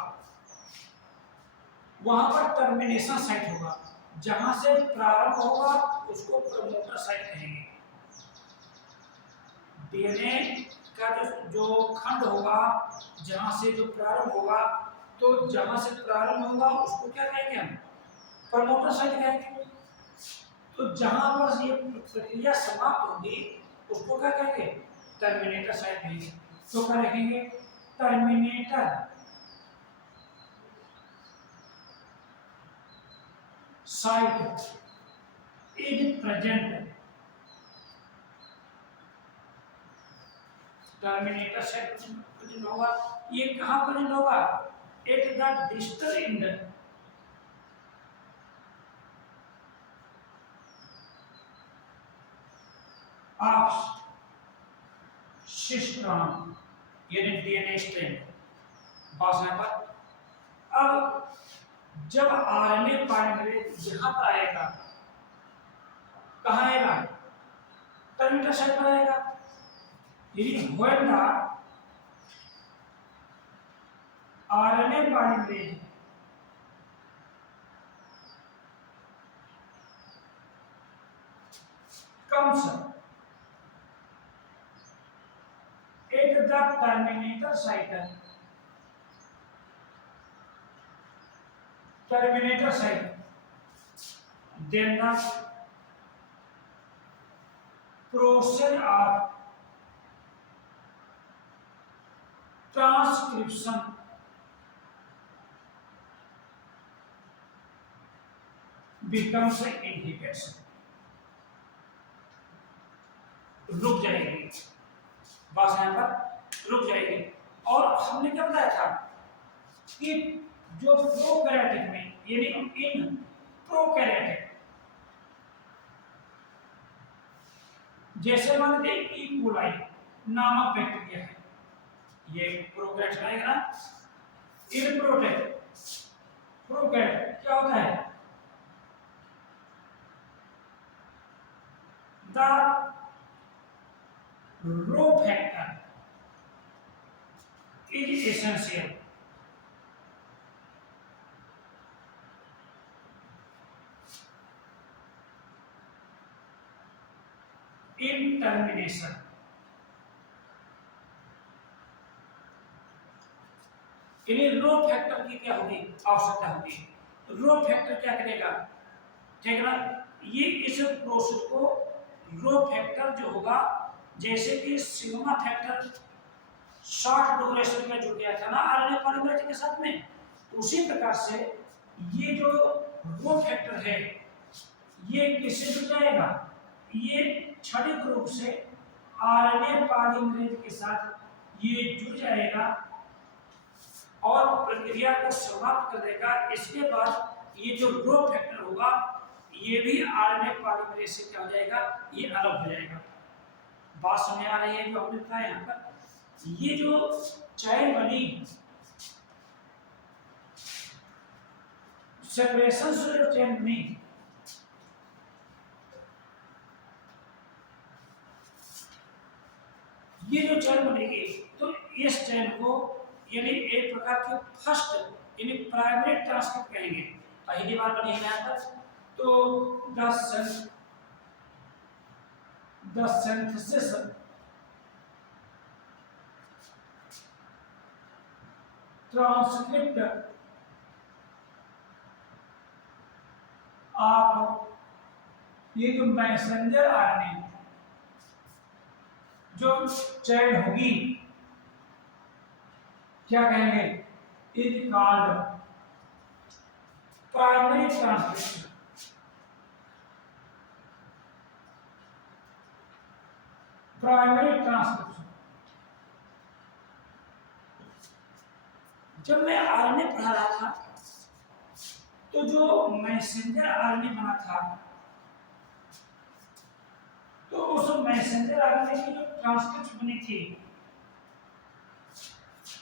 वहां पर टर्मिनेशन साइट होगा, जहां से प्रारंभ होगा उसको प्रमोटर साइट कहेंगे। डीएनए का जो खंड होगा, जहां से जो प्रारंभ होगा, तो जहां से प्रारंभ होगा उसको क्या कहेंगे हम, प्रमोटर साइट कहेंगे। तो जहां पर ये प्रक्रिया समाप्त होगी उसको क्या कहेंगे, टर्मिनेटर साइट कहेंगे। तो क्या लिखेंगे, terminator site is present. Terminator site present होगा, ये कहां प्रेजेंट होगा, at the distal end of system, यानी डीएनए स्ट्रैंड बस यहाँ पर। अब जब आरएनए पॉलीमरेज यहां पर आएगा, कहां आएगा, टर्मिनेटर साइट पर आएगा। यदि when the RNA polymerase comes at the terminator site, then the process of transcription becomes inhibition, रुक जाएगी, बस यहाँ पर रुक जाएगी। और हमने क्या बताया था कि जो प्रोकैरियोटिक में, यानी इन प्रोकैरियोटिक, जैसे मान लीजिए ई कोलाई नामक बैक्टीरिया है, ये प्रोकैरियोट आएगा ना, इन प्रोकैरियोट क्या होता है, the rho factor is essential in termination। यानी रो फैक्टर की क्या होगी, आवश्यकता होगी। रो फैक्टर क्या करेगा, ठीक ना, ये इस प्रोसेस को रो फैक्टर जो होगा, जैसे कि सिग्मा फैक्टर शॉर्ट ड्यूरेशन में जुड़ गया था ना आरएनए पॉलीमरेज के साथ में। तो उसी प्रकार से ये जो रो फैक्टर है ये किससे जुड़ जाएगा, ये क्षणिक रूप से आरएनए पॉलीमरेज के साथ ये जुड़ जाएगा और प्रक्रिया को समाप्त कर देगा। इसके बाद ये जो रो फैक्टर होगा ये भी आरएनए पॉलीमरेज से क्या हो जाएगा, ये अलग हो जाएगा। बात समझ आ रही है जो हमने बताया यहाँ पर। ये जो चैन बनी सेपरेशन से जो चैन बनी, ये जो चैन बनेगी तो इस चैन को यानी एक प्रकार के फर्स्ट यानी प्राइमरी ट्रांसक्रिप्ट कहेंगे। पहली बार बनी है यहाँ पर। तो द सिंथेसिस ट्रांसक्रिप्ट ऑफ ये जो मैसेंजर आरएनए जो चैन होगी क्या कहेंगे, is called primary transcription. Primary transcription. जब मैं आरएनए पढ़ा रहा था तो जो मैसेंजर आरएनए बना था तो उस मैसेंजर आरएनए की जो ट्रांसक्रिप्शन बनी थी,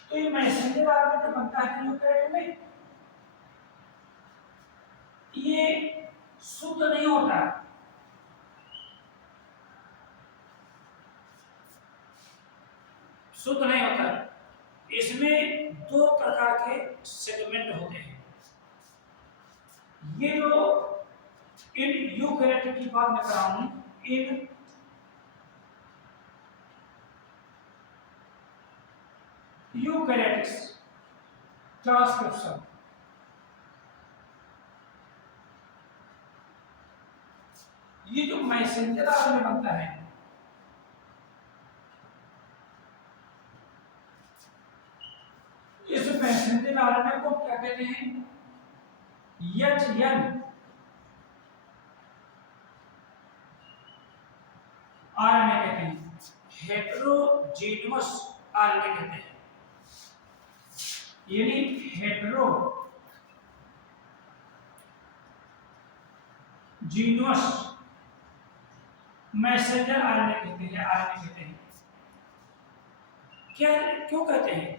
तो ये मैसेंजर आरएनए जो बनता है न्यूक्लियोटाइड में ये शुद्ध नहीं होता। शुद्ध नहीं होता। इसमें दो प्रकार के सेगमेंट होते हैं। ये जो इन यूकैरियोटिक की बात मैं कर रहा हूं, इन यूकैरियोटिक्स ट्रांसक्रिप्शन, ये जो मैसेंजर आरएनए बनता है इस मैसेंजर आरएनए को क्या कहते हैं, एचएन आरएनए कहते हैं, हेटेरोजीनस आरएनए कहते हैं। यानी हेटेरोजीनस मैसेंजर आरएनए कहते हैं, आरएनए कहते हैं। क्या क्यों कहते हैं,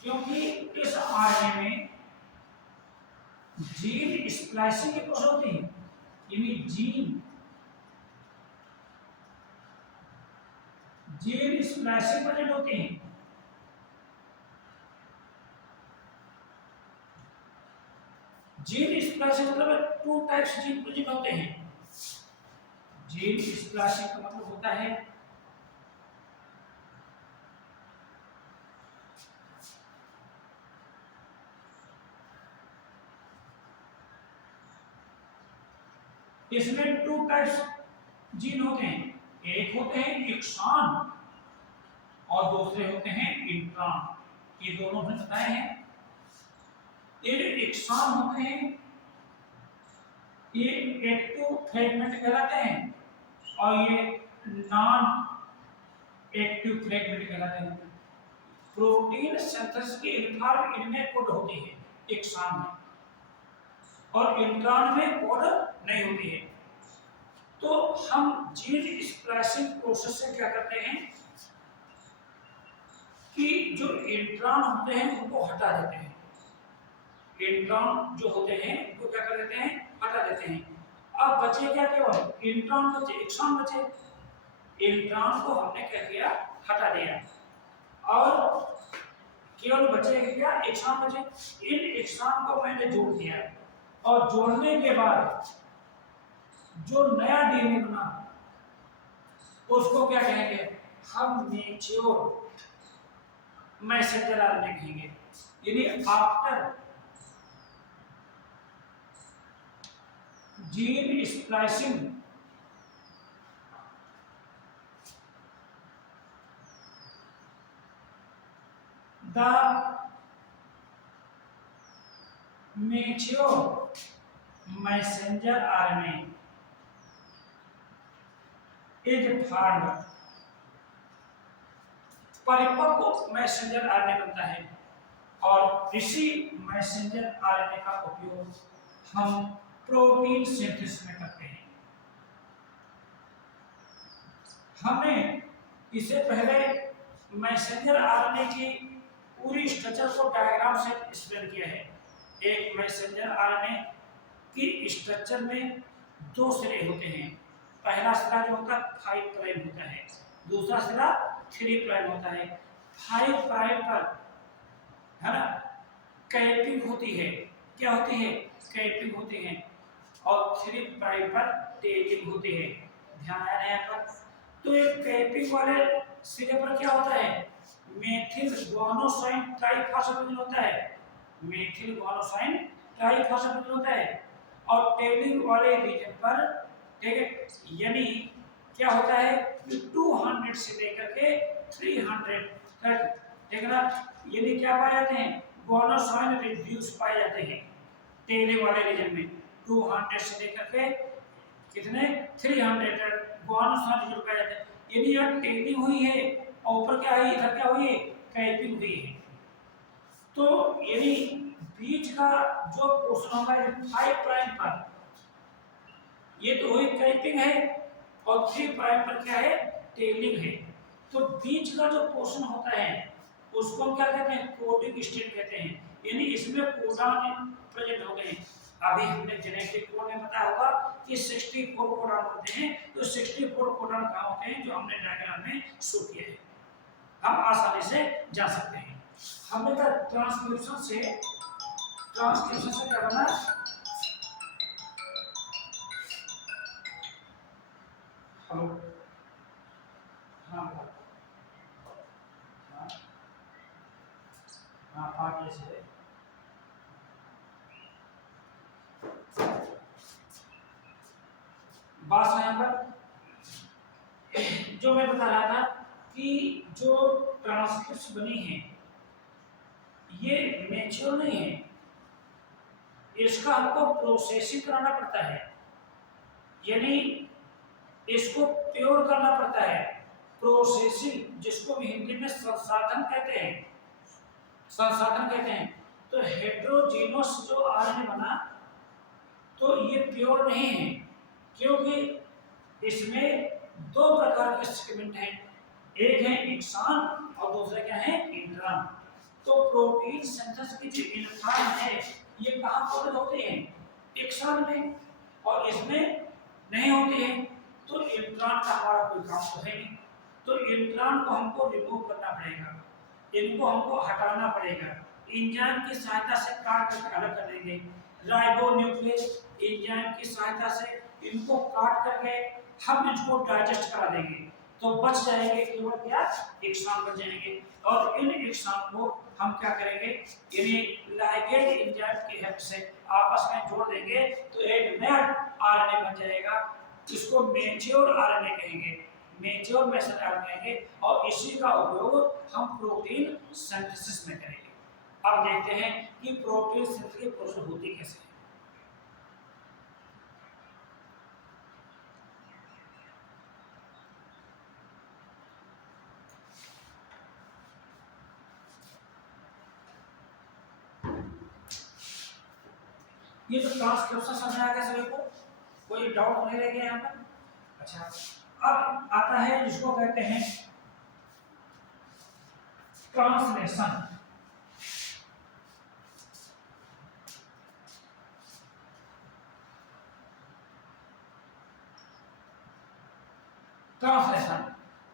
क्योंकि इस आरएनए में जीन स्प्लाइसिंग की प्रोसेस होती है। यानी जीन स्प्लाइसिंग प्रोसेस होती है। जीन स्प्लाइसिंग मतलब टू टाइप्स जीन प्रोजेक्ट होते हैं। जीन स्प्लाइसिंग का मतलब होता है इसमें टू टाइप्स जीन होते हैं। एक होते हैं एक्सॉन और दूसरे होते हैं इंट्रॉन। ये दोनों हमने बताए हैं। ये जो एक्सॉन होते हैं ये एक्टिव फ्रेगमेंट कहलाते हैं और ये नॉन एक्टिव फ्रेगमेंट कहलाते हैं। प्रोटीन सिंथेसिस की इन्फॉर्म इनमें कोड होती है एक्सॉन में और इंट्रॉन में कोड नहीं होती है। तो हम जीन स्प्लाइसिंग प्रोसेस से क्या करते हैं कि जो इंट्रॉन होते हैं उनको हटा देते हैं। इंट्रॉन जो होते हैं उनको क्या कर देते हैं, हटा देते हैं। अब बचे क्या, केवल इंट्रॉन बचे, एक्सॉन बचे। इंट्रॉन को हमने क्या किया, हटा दिया और केवल बचे क्या, एक्सॉन बचे। इन एक्सॉन को मैंने जोड़ दिया और जोड़ने के बाद जो नया डीएनए बना उसको क्या कहेंगे, हम मैच्योर मैसेंजर आरएनए कहेंगे। यानी after gene splicing the mature messenger RNA is formed, परिपक्व मैसेंजर आरएनए बनता है और इसी मैसेंजर आरएनए का उपयोग हम प्रोटीन सिंथेसिस में करते हैं। हमने इससे पहले मैसेंजर आरएनए की पूरी स्ट्रक्चर को डायग्राम से एक्सप्लेन किया है। एक मैसेंजर आरएनए की स्ट्रक्चर में दो सिरे होते हैं। पहला सिरा जो होता है 5 प्राइम होता है, दूसरा सिरा 3 प्राइम होता है। 5 प्राइम पर है ना कैपिंग होती है, क्या होती है? कैपिंग होती है। और 3 प्राइम पर टेपिंग होती है। ध्यान आया यहाँ पर? तो ये कैपिंग वाले सिरे पर क्या होता है? मेथिल गुआनोसाइन ट्राइफॉस्फेट होता है, मेथिल गुआनोसाइन ट्राइफॉस्फेट होता है। और टेलिंग वाले रीजन पर, ठीक है, यानी क्या होता है कि 200 से लेकर के 300 तक, ठीक है ना, यानी क्या पाए जाते हैं? गुआनोसाइन रेडिड्यूस पाए जाते हैं टेलिंग वाले रीजन में। 200 से लेकर के कितने? 300 तक गुआनोसाइन रेडिड्यूस पाए जाते हैं। यानी यह टेलिंग हुई है और ऊपर क्या है? इधर क्या हुई है? कैपिंग हुई है। तो यानी बीच का जो पोर्शन होगा 5 प्राइम पर, ये तो हुई कैपिंग है और 3 प्राइम पर क्या है? टेलिंग है। तो बीच का जो पोर्शन होता है उसको हम क्या कहते हैं? कोडिंग स्टेट कहते हैं। यानी इसमें कोडॉन प्रेजेंट हो गए हैं। अभी हमने जेनेटिक कोड में बताया होगा कि 64 कोडॉन होते हैं। तो 64 कोडॉन कहाँ होते हैं जो हमने डायग्राम में शो किए हैं, हम आसानी से जा सकते हैं। हमने कहा ट्रांसक्रिप्शन से क्या बना? हेलो, हाँ हाँ पार्ट ऐसे बात यहाँ पर जो मैं बता रहा था कि जो ट्रांसक्रिप्ट बनी है ये मैच्योर नहीं है, इसका हमको प्रोसेसिंग कराना पड़ता है, यानी इसको प्योर करना पड़ता है। प्रोसेसिंग, जिसको भी हिंदी में संसाधन कहते हैं, संसाधन कहते हैं। तो हेट्रोजीनस जो आरएनए बना तो ये प्योर नहीं है, क्योंकि इसमें दो प्रकार के सेगमेंट हैं, एक है एक्सॉन और दूसरा क्या है? इंट्रॉन। तो प्रोटीन सिंथेसिस की जो इंट्रॉन है ये कहाँ कोडेड होते हैं? एक्सॉन में, और इसमें नहीं होते हैं। तो इंट्रॉन का हमारा कोई काम तो है नहीं, तो इंट्रॉन को हमको रिमूव करना पड़ेगा, इनको हमको हटाना पड़ेगा। एंजाइम की सहायता से काट करके अलग कर देंगे। राइबोन्यूक्लियस एंजाइम की सहायता से इनको काट करके हम इसको डाइजेस्ट करा देंगे, तो बच जाएंगे केवल क्या? एक्सॉन बच जाएंगे। और इन एक्सॉन को हम क्या करेंगे? यानी लिगेंड एंजाइम की हेल्प से आपस में जोड़ देंगे तो एक नया आरएनए बन जाएगा, जिसको मैच्योर आरएनए कहेंगे, मैच्योर मैसेंजर आरएनए कहेंगे। और इसी का उपयोग हम प्रोटीन सिंथेसिस में करेंगे। अब देखते हैं कि प्रोटीन सिंथेसिस की प्रोसेस होती कैसे है। ये तो ट्रांसक्रिप्शन समझ आ गया सभी को? कोई डाउट नहीं रह गया यहाँ पर? अच्छा, अब आता है जिसको कहते हैं ट्रांसलेशन। ट्रांसलेशन,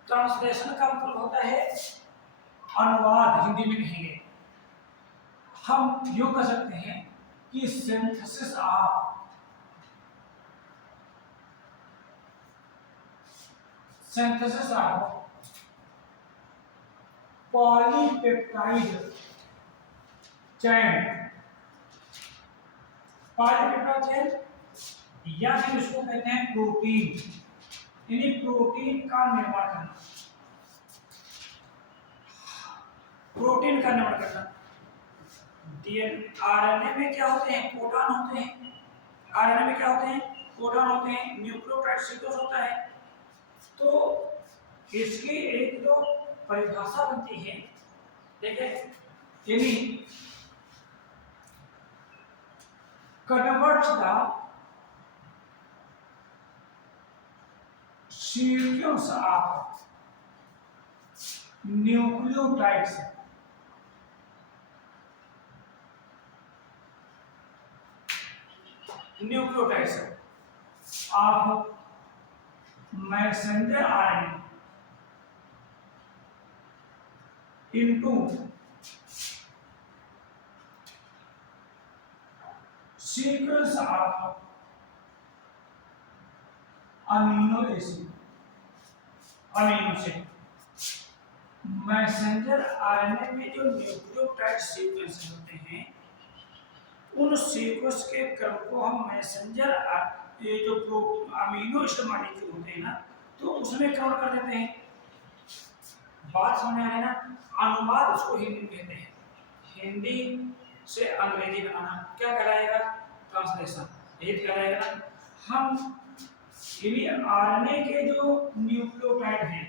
ट्रांसलेशन का मतलब होता है अनुवाद, हिंदी में कहेंगे। हम यूं कह सकते हैं कि synthesis of polypeptide chain, polypeptide chain या फिर इसको कहते हैं प्रोटीन, यानी प्रोटीन का निर्माण करना। प्रोटीन का निर्माण करना। आरएनए में क्या होते हैं? कोडॉन होते हैं। आरएनए में क्या होते हैं? कोडॉन होते हैं। न्यूक्लियोटाइड सीक्वेंस होता है। तो इसकी एक जो परिभाषा बनती है, देखिए, यानी converts the sequence of nucleotides of messenger RNA into sequence of amino acid messenger RNA में जो न्यूक्लियोटाइड सीक्वेंस होते हैं, उन सीक्वेंस के क्रम को हम मैसेंजर ये जो अमीनो एसिड मॉलिक्यूल होते हैं ना, तो उसमें कन्वर्ट कर देते हैं। बात समझ आ रही है ना? अनुवाद उसको हिंदी में कहते हैं। हिंदी से अंग्रेजी बनाना क्या कहलाएगा? ट्रांसलेशन। यही कहलाएगा ना। हम आरएनए के जो न्यूक्लियोटाइड हैं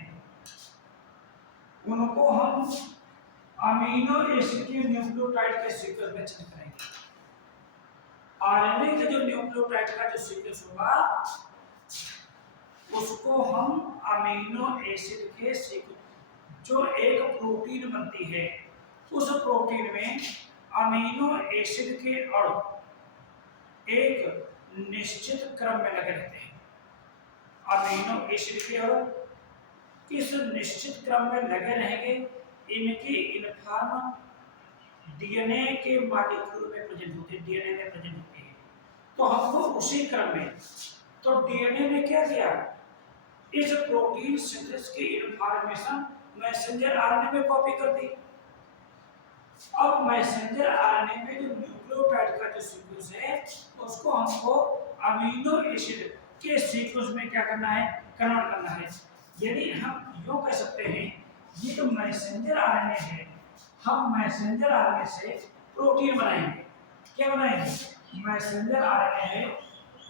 उनको हम अमीनो एसिड के न्यूक्लियोटाइड के सीक्वेंस में चेंज करेंगे। आरएनए के जो न्यूक्लियोटाइड का जो सीक्वेंस होगा उसको हम अमीनो एसिड के सीक्वेंस, जो एक प्रोटीन बनती है, उस प्रोटीन में अमीनो एसिड के अणु एक निश्चित क्रम में लगे रहते हैं। अमीनो एसिड के अणु किस निश्चित क्रम में लगे रहेंगे, इनकी इनफॉर्म डीएनए के मॉलिक्यूल में प्रेजेंट होती है, डीएनए में प्रेजेंट होती है। तो हमको उसी क्रम में, तो डीएनए ने क्या किया? इस प्रोटीन सिंथेसिस की इन्फॉर्मेशन मैसेंजर आरएनए में कॉपी कर दी। अब मैसेंजर आरएनए में जो न्यूक्लियोटाइड का जो सीक्वेंस है उसको हमको अमीनो एसिड के सीक्वेंस में क्या करना है? कन्वर्ट करना है। यदि हम यूं कह सकते हैं, ये जो मैसेंजर आरएनए है, हम मैसेंजर आरएनए से प्रोटीन बनाएंगे। क्या बनाएंगे? मैसेंजर आरएनए है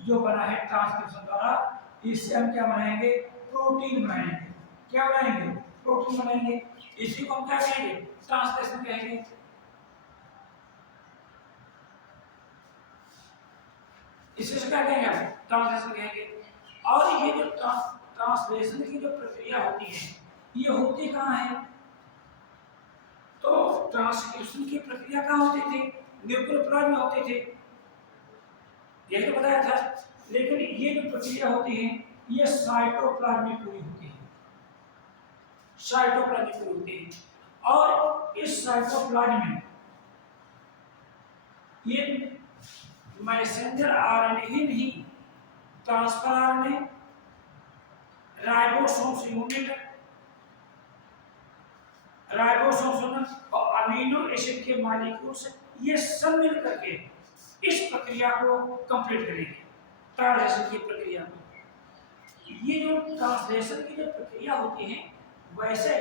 जो बना है ट्रांसक्रिप्शन द्वारा, इससे हम क्या बनाएंगे? प्रोटीन बनाएंगे। क्या बनाएंगे? प्रोटीन बनाएंगे। इसी को हम क्या कहेंगे? ट्रांसलेशन कहेंगे। इसी से क्या कहेंगे? ट्रांसलेशन कहेंगे। और ये जो ट्रांसलेशन की जो प्रक्रिया होती है, ये होती कहाँ है? तो ट्रांसक्रिप्शन की प्रक्रिया कहाँ होती थी? न्यूक्लियोप्लाज्म में होती थी, यही तो बताया था। लेकिन ये जो प्रक्रिया होती है ये साइटोप्लाज्म में पूरी होती है। साइटोप्लाज्म में पूरी होती है। और इस साइटोप्लाज्म में ये मैसेंजर आरएनए ही नहीं, ट्रांसफर आरएनए, राइबोसोम्स यूनिट, और अमीनो एसिड के मॉलिक्यूल्स, ये सब मिल करके इस प्रक्रिया को कंप्लीट करेंगे, ट्रांसलेशन की प्रक्रिया को। ये जो ट्रांसलेशन की जो प्रक्रिया होती है, वैसे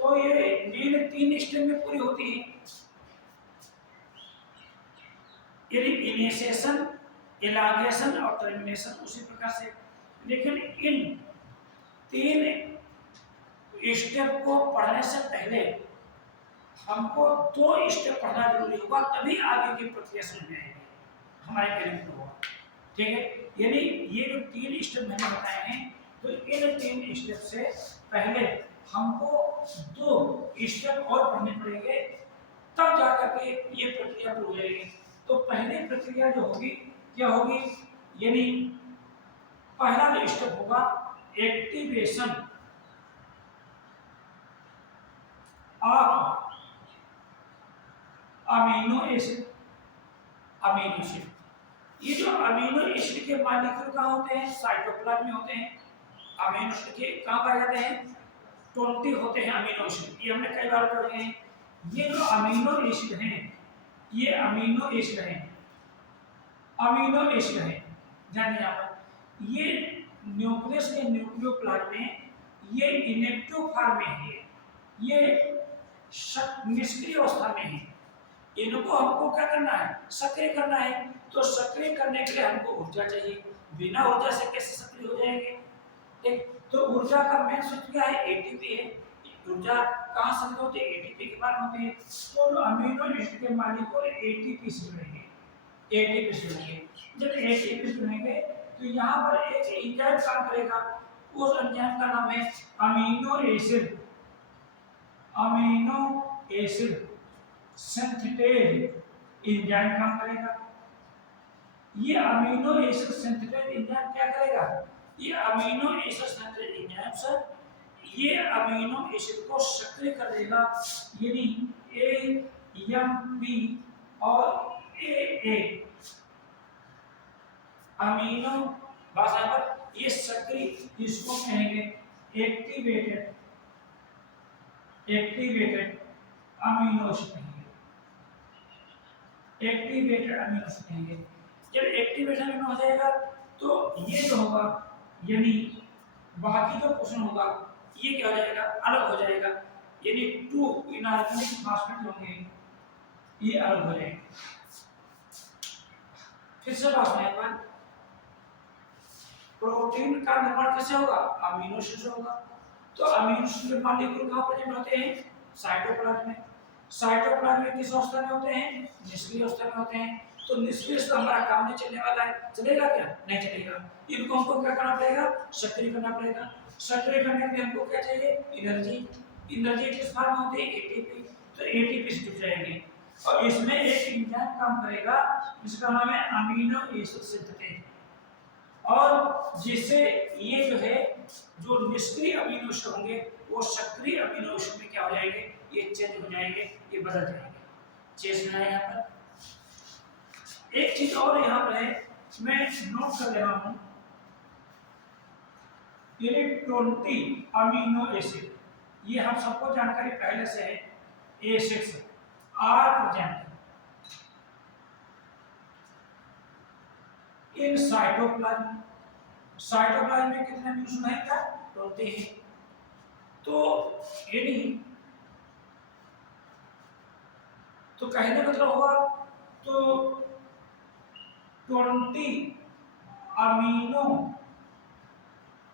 तो ये मेन 3 स्टेप में पूरी होती है। इनिशिएशन, एलांगेशन और टर्मिनेशन उसी प्रकार से। लेकिन इन 3 स्टेप को पढ़ने से पहले हमको 2 स्टेप पढ़ना जरूरी होगा, तभी आगे की प्रक्रिया समझ में आएगी, हमारे कहने को होगा। ठीक है? यानी ये जो 3 स्टेप मैंने बताए हैं, तो इन 3 स्टेप से पहले हमको 2 स्टेप और पढ़ने पड़ेंगे, तब जाकर के ये प्रक्रिया पूरी हो जाएगी। तो पहली प्रक्रिया जो होगी क्या होगी? यानी पहला जो स्टेप होगा एक्टिवेशन ऑफ अमीनो एसिड। ये जो अमीनो एसिड के मॉलिक्यूल कहाँ होते हैं? साइटोप्लाज्म में होते हैं। अमीनो एसिड के कहाँ पाए जाते हैं? 20 होते हैं अमीनो एसिड। ये हमने कई बार पढ़े हैं। ये जो अमीनो एसिड हैं, ये अमीनो एसिड हैं, ध्यान देना आप। ये न्यूक्लियस के न्यूक्लियोप्लाज्म में ये इनेक्टिव फॉर्म में है। ये निष्क्रिय अवस्था में है, इनको हमको क्या करना है, सक्रिय करना है। तो सक्रिय करने के लिए हमको ऊर्जा चाहिए, बिना ऊर्जा से कैसे सक्रिय हो जाएंगे। एक तो ऊर्जा का मेन सूत्र क्या है, एटीपी है। ऊर्जा कहाँ से होती है, एटीपी के बाद होती है। तो अमीनो एसिड के मालिक्यूल एटीपी से जुड़ेंगे, एटीपी से जुड़ेंगे। जब एटीपी से जुड़ेंगे तो यहाँ पर एक एंजाइम काम करेगा, उस एंजाइम का नाम है amino acid, amino acid synthetase enzyme काम करेगा। ये अमीनो एसिड सिंथेटेज एंजाइम क्या करेगा, ये amino acid synthetase enzyme sir ये अमीनो एसिड को सक्रिय कर देगा, यानी AMP और AA अमीनो भाषा पर ये सक्रिय, इसको कहेंगे एक्टिवेटेड, एक्टिवेटेड अमीनो एसिड कहेंगे, एक्टिवेटेड अमीनो एसिड कहेंगे। जब एक्टिवेशन अमीनो हो जाएगा तो ये जो होगा, यानी बाकी जो पोषण होगा ये क्या हो जाएगा, अलग हो जाएगा, यानी 2 इनऑर्गेनिक फास्फेट होंगे, ये अलग हो जाएंगे। फिर से बात में अपन, प्रोटीन का निर्माण कैसे होगा, अमीनो एसिड से होगा। तो अमीनो एसिड के मॉलिक्यूल कहां प्रेजेंट होते हैं, साइटोप्लाज्म में। साइटोप्लाज्म में किस अवस्था में होते हैं, निष्क्रिय अवस्था में होते हैं। तो निष्क्रिय अवस्था हमारा काम नहीं चलने वाला है, चलेगा क्या, नहीं चलेगा। इनको हमको क्या करना पड़ेगा, सक्रिय करना पड़ेगा। सक्रिय करने के लिए हमको क्या चाहिए, एनर्जी। एनर्जी किस फॉर्म में होती है, एटीपी। तो एटीपी से जुड़ जाएंगे और इसमें एक एंजाइम काम करेगा जिसका नाम है अमीनो एसिड सिंथेटेज, और जिससे ये जो है, जो निष्क्रिय अमीनो एसिड होंगे वो सक्रिय अमीनो एसिड में क्या हो जाएंगे, ये चेंज हो जाएंगे, ये बदल जाएंगे। चेंज में यहाँ पर एक चीज और यहाँ पर है, मैं नोट कर रहा हूँ, 20 अमीनो एसिड, ये हम सबको जानकारी पहले से है। A6 are present in cytoplasm. Cytoplasm में कितने अमीनो एसिड हैं, क्या 20 है। तो यदि तो कहने मतलब हुआ तो 20 amino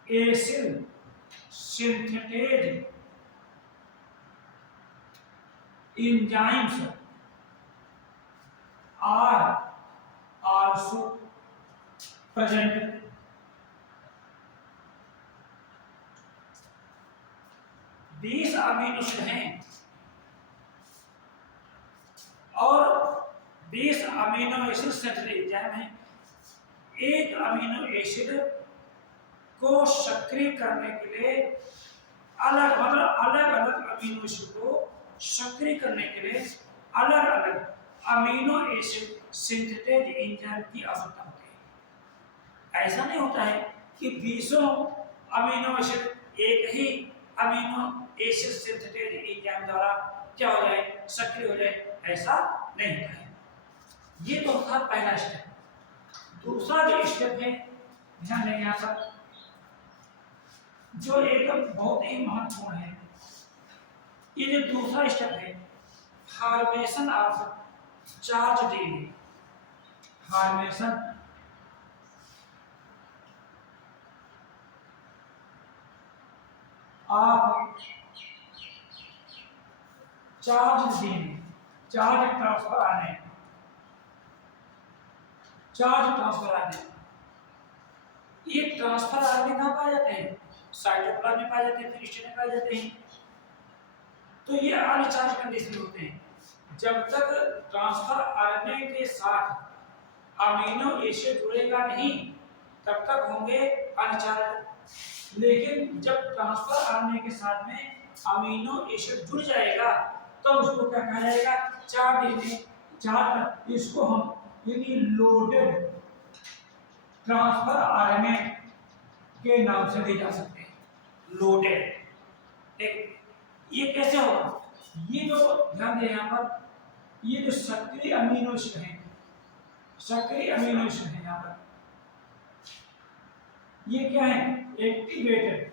acid synthetase enzymes are also present। 20 amino acid हैं और 20 अमीनो एसिड सिंथेटेज एंजाइम हैं। एक अमीनो एसिड को सक्रिय करने के लिए अलग अलग अमीनो एसिड को सक्रिय करने के लिए अलग अलग अमीनो एसिड सिंथेटेज एंजाइम की आवश्यकता होती है। ऐसा नहीं होता है कि 20 अमीनो एसिड एक ही अमीनो एसिड सिंथेटेज एंजाइम द्वारा क्या हो जाए, सक्रिय हो जाए, ऐसा नहीं होता है। ये तो था पहला स्टेप। दूसरा जो स्टेप है, ध्यान दें यहाँ पर, जो एक बहुत ही महत्वपूर्ण है, ये जो दूसरा स्टेप है, formation of charge DNA. Formation of charge DNA, charge transfer RNA, charge transfer RNA. ये ट्रांसफर आरएनए कहाँ पाए जाते हैं, साइटोप्लाज्म में पाए जाते हैं, फिर स्टेट में पाए जाते हैं। तो ये अनचार्ज कंडीशन होते हैं। जब तक ट्रांसफर आरएनए के साथ अमीनो एसिड जुड़ेगा नहीं तब तक होंगे अनचार्ज। लेकिन जब ट्रांसफर आरएनए के साथ में अमीनो एसिड जुड़ जाएगा तो उसको क्या कहा जाएगा, चार्ज डीएनए। चार्ज, इसको हम यानी लोडेड ट्रांसफर आरएनए के नाम से ले जा सकते हैं, लोडेड। एक ये कैसे होगा, ये जो ध्यान दें यहाँ पर, ये जो सक्रिय अमीनो एसिड है, सक्रिय अमीनो एसिड है यहाँ पर, ये क्या है, एक्टिवेटेड।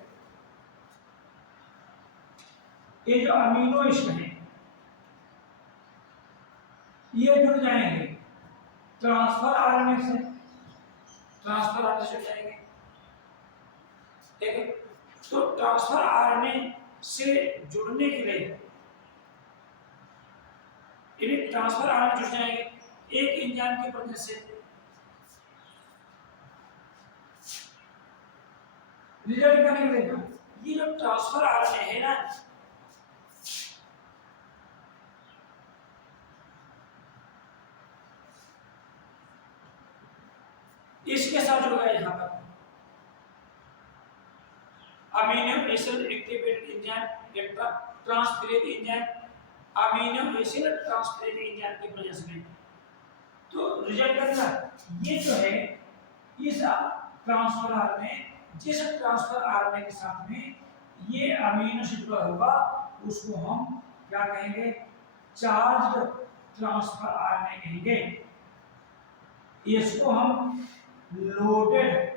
ये जो अमीनो एसिड है ये जुड़ जाएंगे ट्रांसफर आरएनए से, ट्रांसफर आरएनए से जाएंगे, ठीक है। तो ट्रांसफर आरएनए से जुड़ने के लिए इन्हें ट्रांसफर आरएनए जुड़ जाएंगे एक एंजाइम के प्रेजेंस से। रिजल्ट क्या निकलेगा, ये जो ट्रांसफर आरएनए है ना, इसके साथ जुड़ गया यहाँ पर amino acid activated enzyme transferase enzyme, amino acid transferase enzyme की वजह से। तो रिजल्ट क्या, ये जो है इस ट्रांसफर आरएनए, जिस ट्रांसफर आरएनए के साथ में ये अमीनो एसिड जुड़ा होगा उसको हम क्या कहेंगे, चार्ज्ड ट्रांसफर आरएनए कहेंगे। इसको हम लोडेड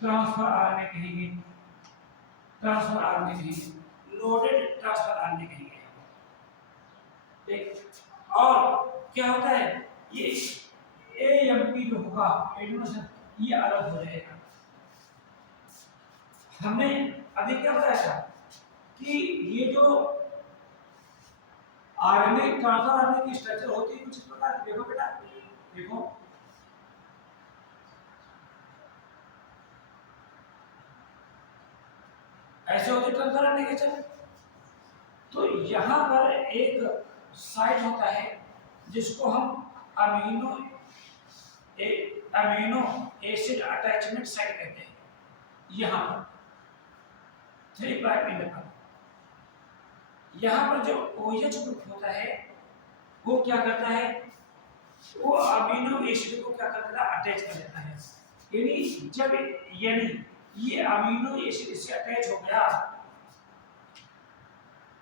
ट्रांसफर आरएनए कहेंगे, ट्रांसफर आरएनए कहेंगे, लोडेड ट्रांसफर आरएनए कहेंगे। ठीक, और क्या होता है, ये एएमपी जो होगा एडिनोसिन, ये अलग हो जाएगा। हमने अभी क्या बताया था कि ये जो आरएनए ट्रांसफर आरएनए की स्ट्रक्चर होती है कुछ इस प्रकार की। देखो बेटा, देखो ऐसे होते ट्रांसफर आरएनए के चल। तो यहाँ पर एक साइट होता है जिसको हम अमीनो एसिड अटैचमेंट साइट कहते हैं। यहाँ पर 3 प्राइम एंड पर यहाँ पर जो OH ग्रुप होता है वो क्या करता है, वो अमीनो एसिड को क्या करता है, अटैच कर देता है। यानी जब ये अमीनो एसिड इससे अटैच हो गया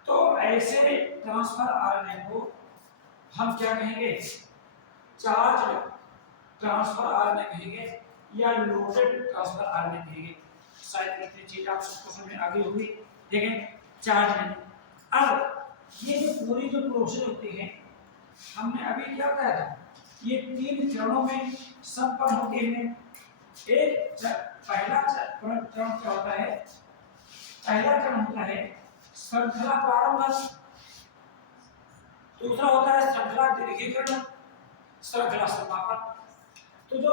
तो ऐसे ट्रांसफर आरएनए को हम क्या कहेंगे, चार्ज ट्रांसफर आरएनए कहेंगे या लोडेड ट्रांसफर आरएनए कहेंगे। शायद इतनी चीज आप सबको समझ में आ गई होगी। देखें चार्ज में अब ये जो पूरी जो प्रोसेस होती है, हमने अभी क्या कहा था, ये 3 चरणों में संपन्न होती है। एक पहला चरण क्या होता है, पहला चरण होता है श्रृंखला प्रारंभ, दूसरा होता है श्रृंखला दीर्घीकरण, श्रृंखला समापन। तो जो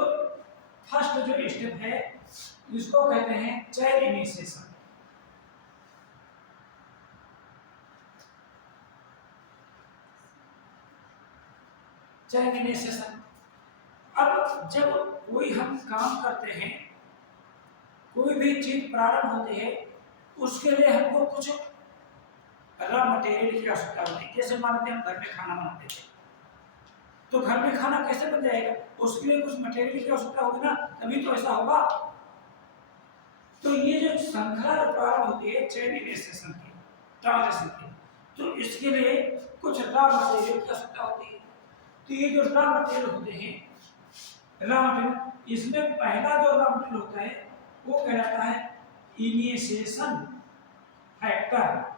फर्स्ट जो स्टेप है इसको कहते हैं चेन इनिशिएशन। चेन इनिशिएशन, अब जब कोई हम काम करते हैं, कोई भी चीज प्रारंभ होती है, उसके लिए हमको कुछ रॉ मटेरियल की आवश्यकता होती है। जैसे मानते हैं हम घर में खाना बनाते थे, तो घर में खाना कैसे बन जाएगा, उसके लिए कुछ मटेरियल की आवश्यकता होगी ना, तभी तो ऐसा होगा। तो ये जो श्रृंखला जो प्रारंभ होती है चेन इनिशिएशन की, ट्रांजिशन की, तो इसके लिए कुछ रॉ मटेरियल की आवश्यकता होती है। तो ये जो रॉ मटेरियल होते हैं, रॉ मटेरियल, इसमें पहला जो रॉ मटेरियल होता है वो कहलाता है इनिशिएशन फैक्टर।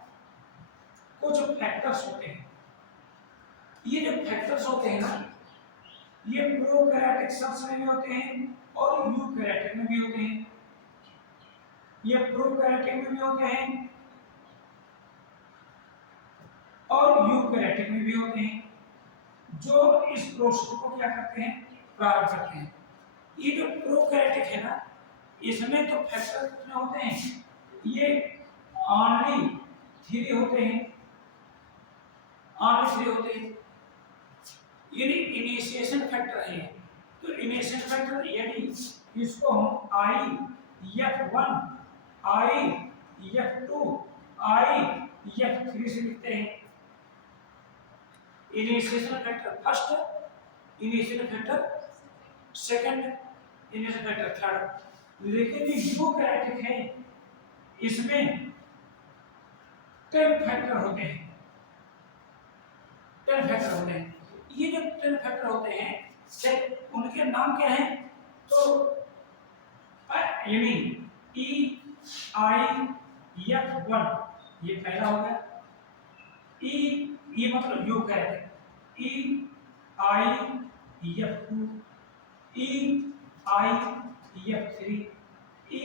कुछ फैक्टर्स होते हैं, ये जो फैक्टर्स होते हैं ना, ये प्रोकैरियोटिक सेल्स में भी होते हैं और यूकैरियोटिक में भी होते हैं। ये प्रोकैरियोटिक में भी होते हैं और यूकैरियोटिक में भी होते हैं, जो इस प्रोसेस को क्या करते हैं, प्रारंभ करते हैं। ये जो प्रोकैरियोटिक है ना, इसमें तो फैक्टर कितने होते हैं, ये ओनली 3 होते हैं, ओनली 3 होते हैं। यानी इनिशिएशन फैक्टर है। तो इनिशिएशन फैक्टर यानी इसको हम IF1, IF2, IF3 से लिखते हैं। Initiation factor first, initiation factor second, initiation factor third. लेकिन ये यूकैरियोटिक है, इसमें 10 फैक्टर होते हैं, 10 फैक्टर होते हैं। ये जो 10 फैक्टर होते हैं उनके नाम क्या हैं, तो यानी EIF1 ये पहला हो गया, E ये मतलब eukaryotic, E I F 2, E I F 3, E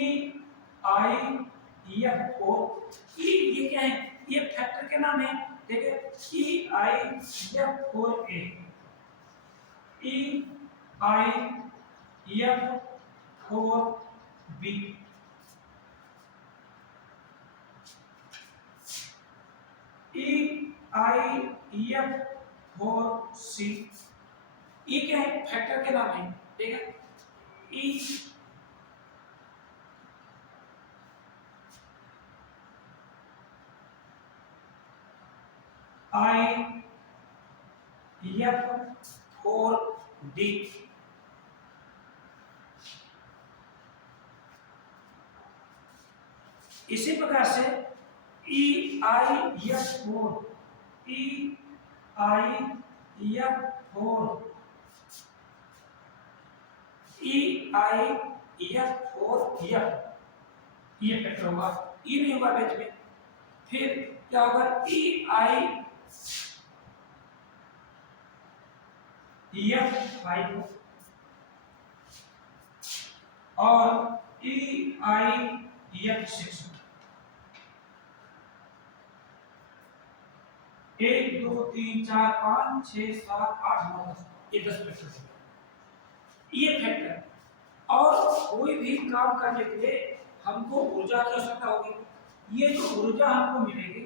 I F 4। ये क्या है? ये फैक्टर के नाम है। ठीक है, E I F 4 A, E I F 4 B, E I F 4 C. ये क्या है? फैक्टर के नाम है। ठीक है, ई आई एफ 4 डी। इसी प्रकार से E I F 4, E I F 4, E I F 4 F, ये फैक्टर होगा। ई नहीं होगा बीच में, फिर क्या होगा? ई आई एफ 5 और ई आई एफ 6। 1 2 3 4 5 6 7 8 9 10, ये 10 फैक्टर है। ये फैक्टर और कोई भी काम करने के लिए हमको ऊर्जा की आवश्यकता होगी। ये जो ऊर्जा हमको मिलेगी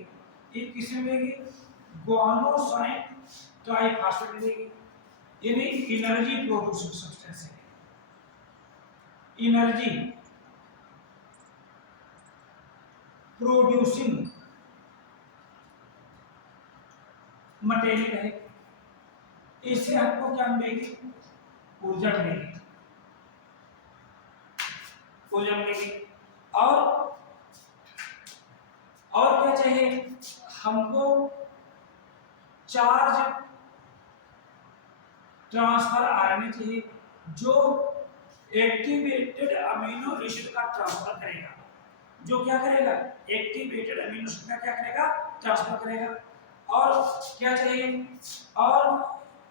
ये किससे मिलेगी? गुआनोसाइन ट्राइफॉस्फेट मिलेगी, यानी एनर्जी प्रोड्यूसिंग सब्सटेंस है। एनर्जी प्रोड्यूसिंग मटेरियल है। इससे आपको क्या मिलेगी? ऊर्जा मिलेगी, ऊर्जा मिलेगी। और क्या चाहिए हमको? चार्ज ट्रांसफर आरएनए चाहिए, जो एक्टिवेटेड अमीनो एसिड का ट्रांसफर करेगा। जो क्या करेगा? एक्टिवेटेड अमीनो एसिड का क्या करेगा? ट्रांसफर करेगा। और क्या चाहिए? और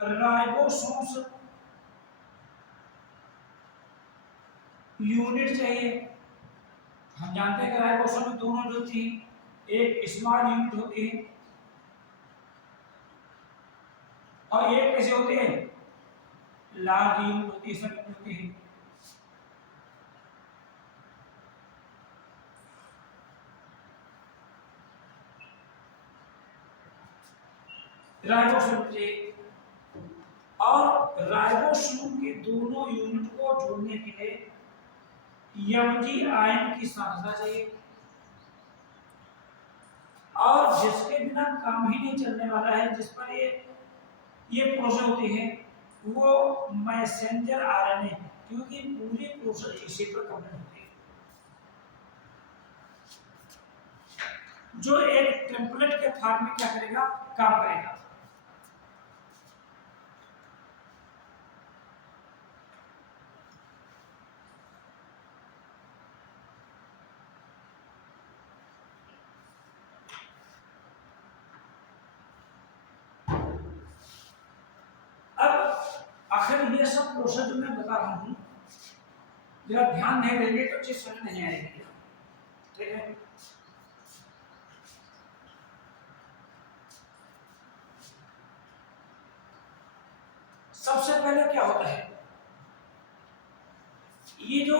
राइबोसोम्स यूनिट चाहिए। हम जानते हैं कि राइबोसोम में दोनों जो थी, एक स्मॉल यूनिट होती है और एक कैसे होते हैं? लार्ज यूनिट होती है, सब होती है। राइबोसोम चाहिए और राइबोसोम के दोनों यूनिट को जोड़ने के लिए एमजी आयन की सांद्रता चाहिए। और जिसके बिना काम ही नहीं चलने वाला है, जिस पर ये प्रोसेस होती है, वो मैसेंजर आरएनए, क्योंकि पूरी प्रोसेस इसी पर कंप्लीट होती है। जो एक टेम्पलेट के फॉर्म में क्या करेगा? काम करेगा। आखिर ये सब प्रोसेस जो मैं बता रहा हूं, जरा ध्यान नहीं देंगे तो चीज समझ नहीं आएगी। ठीक है, सबसे पहले क्या होता है? ये जो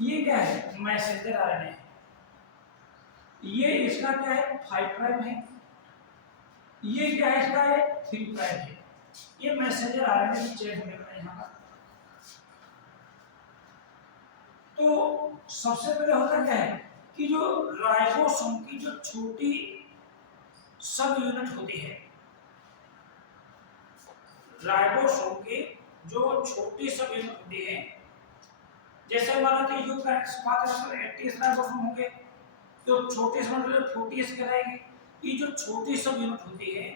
ये क्या है? Messenger RNA. ये इसका क्या है? 5 प्राइम है। ये क्या है? इसका है 3 प्राइम है। ये मैसेंजर आरएनए की चेन होने वाला है यहाँ पर। तो सबसे पहले होता क्या है कि जो राइबोसोम की जो छोटी सब यूनिट होती है, राइबोसोम की जो छोटी सब यूनिट होती है, जैसे माना कि यूकैरियोट्स 80 राइबोसोम होंगे, तो छोटे से मतलब 40 कहलाएंगे। ये जो छोटी सब यूनिट होती है,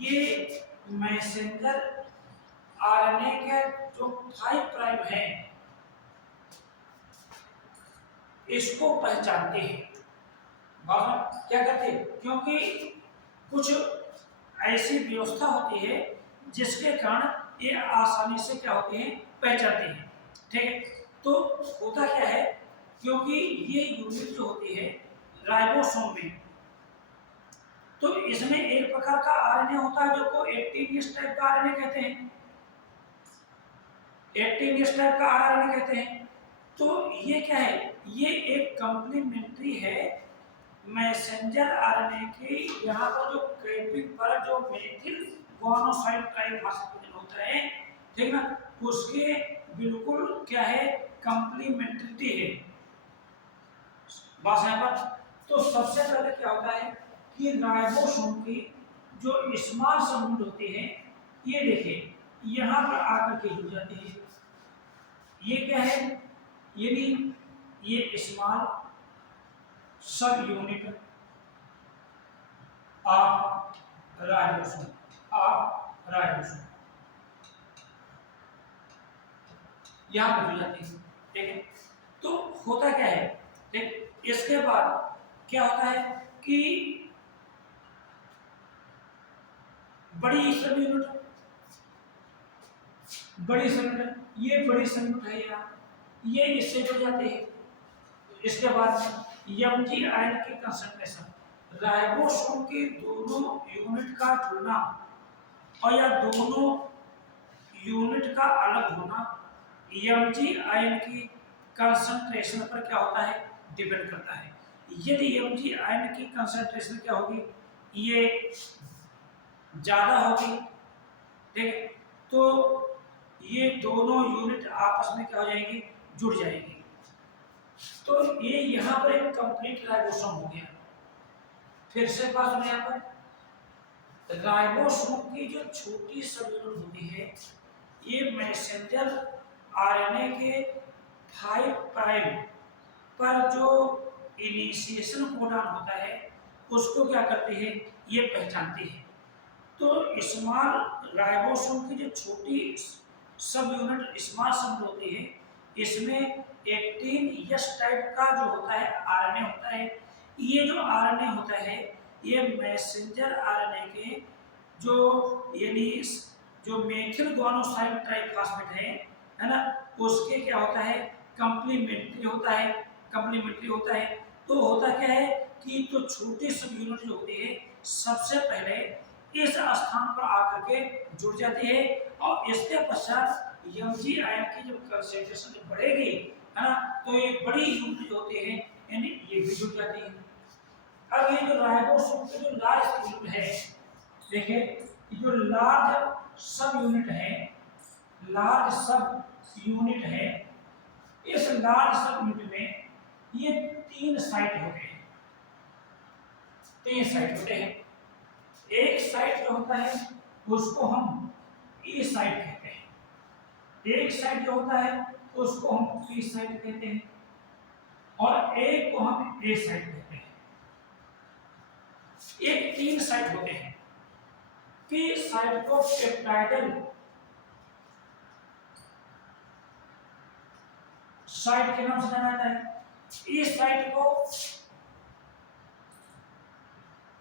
ये मैसेंजर आरएनए के जो 5 प्राइम है, इसको पहचानते हैं। बात क्या करते हैं, क्योंकि कुछ ऐसी व्यवस्था होती है जिसके कारण ये आसानी से क्या होते हैं, पहचानते हैं। ठीक है, तो होता क्या है, क्योंकि ये यूनिट जो होती है राइबोसोम में, तो इसमें एक प्रकार का आरएनए होता है जो को 18 टाइप का आरएनए कहते हैं, 18 टाइप का आरएनए कहते हैं। तो ये क्या है, ये एक कंप्लीमेंट्री है मैसेंजर आरएनए की। यहाँ पर जो कैपिंग पर जो मेथिल गुआनोसाइड ट्राइफॉस्फेट होता है, ठीक ना, उसके बिल्कुल क्या है, कंप्लीमेंट्रिटी है। बस यहाँ पर तो सबसे पहले क्या होता है कि राइबोसोम की जो स्मॉल सबयूनिट होती है, ये देखिए यहाँ पर आकर के जुड़ जाती है। ये क्या है, यानी ये स्मॉल सब यूनिट ऑफ राइबोसोम, यहाँ पर जुड़ जाती है। ठीक है, तो होता क्या है, ठीक, इसके बाद क्या होता है कि बड़ी सब यूनिट, बड़ी सब यूनिट, ये बड़ी सब यूनिट है यहाँ, ये इससे जुड़ जाते हैं। इसके बाद एमजी आयन की कंसंट्रेशन, राइबोसोम के दोनों यूनिट का जुड़ना और या दोनों यूनिट का अलग होना एमजी आयन की कंसंट्रेशन पर क्या होता है, डिपेंड करता है। यदि एमजी आयन की कंसंट्रेशन क्या होगी, ये ज्यादा होगी, ठीक है, तो ये दोनों यूनिट आपस में क्या हो जाएंगी, जुड़ जाएंगी। तो ये यहाँ पर एक कंप्लीट राइबोसोम हो गया। फिर से बात में यहाँ पर राइबोसोम की जो छोटी सब यूनिट होती है, ये मैसेंजर आरएनए के 5 प्राइम पर जो इनिशिएशन कोडॉन होता है उसको क्या करते हैं, ये पहचानती है। तो स्मॉल राइबोसोम की जो छोटी सब यूनिट स्मॉल सब होती है, इसमें 18S टाइप का जो होता है आरएनए होता है। ये जो आरएनए होता है, ये मैसेंजर आरएनए के जो यानी जो मेथिल गुआनोसाइड ट्राइफॉस्फेट है ना, उसके क्या होता है, कंप्लीमेंट्री होता है, कंप्लीमेंट्री होता है। तो होता क्या है कि तो छोटे सब यूनिट जो होती है सबसे पहले इस स्थान पर आकर के जुड़ जाती है, और इसके पश्चात एमजी आयन की जब कंसंट्रेशन जब बढ़ेगी, है ना, तो ये बड़ी यूनिट जो होती है यानी ये भी जुड़ जाती है। अब ये जो राइबोसोम की जो लार्ज यूनिट है, देखिए जो लार्ज सब यूनिट है, लार्ज सब यूनिट है, इस लार्ज सब यूनिट में ये 3 साइट होते हैं, 3 साइट होते हैं। एक साइट जो होता है उसको हम ई साइट कहते हैं, एक साइट जो होता है उसको हम पी साइट कहते हैं, और एक को हम ए साइट कहते हैं। एक 3 साइट होते हैं। पी साइट को पेप्टाइडल साइट के नाम से जाना जाता है, ई साइट को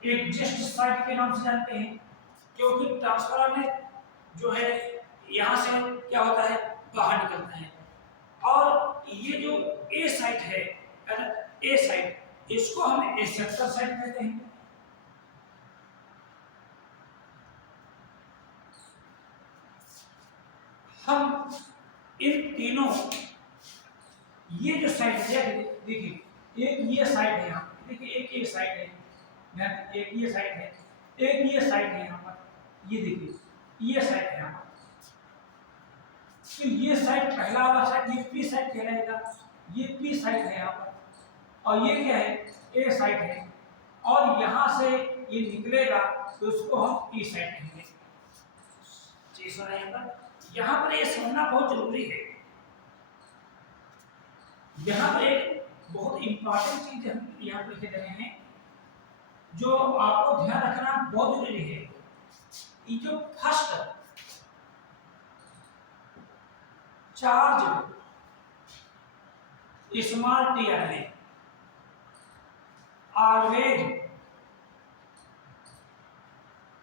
एग्जिस्ट साइट के नाम से जानते हैं, क्योंकि ट्रांसफर में जो है यहां से क्या होता है, बाहर निकलता है। और ये जो ए साइट है, ए साइट, इसको हम एक्सेप्टर साइट कहते हैं। हम इन तीनों, ये जो साइट है, देखिए एक ये साइट है यहाँ, देखिए एक ये साइट है, एक ये साइट है, एक ये साइट है यहाँ पर, ये देखिए ये साइट है यहाँ पर। तो ये साइट पहला वाला साइट, ये पी साइट कहलाएगा, ये पी साइट है यहाँ पर, और ये क्या है, ए साइट है, और यहाँ से ये निकलेगा तो उसको हम ई साइट कहेंगे। चीज सुना यहाँ पर ये समझना बहुत जरूरी है। यहाँ पर एक बहुत इंपॉर्टेंट चीज हम यहाँ पर लिखे रहे हैं, जो आपको ध्यान रखना बहुत जरूरी है। ये जो first charge small T RNA always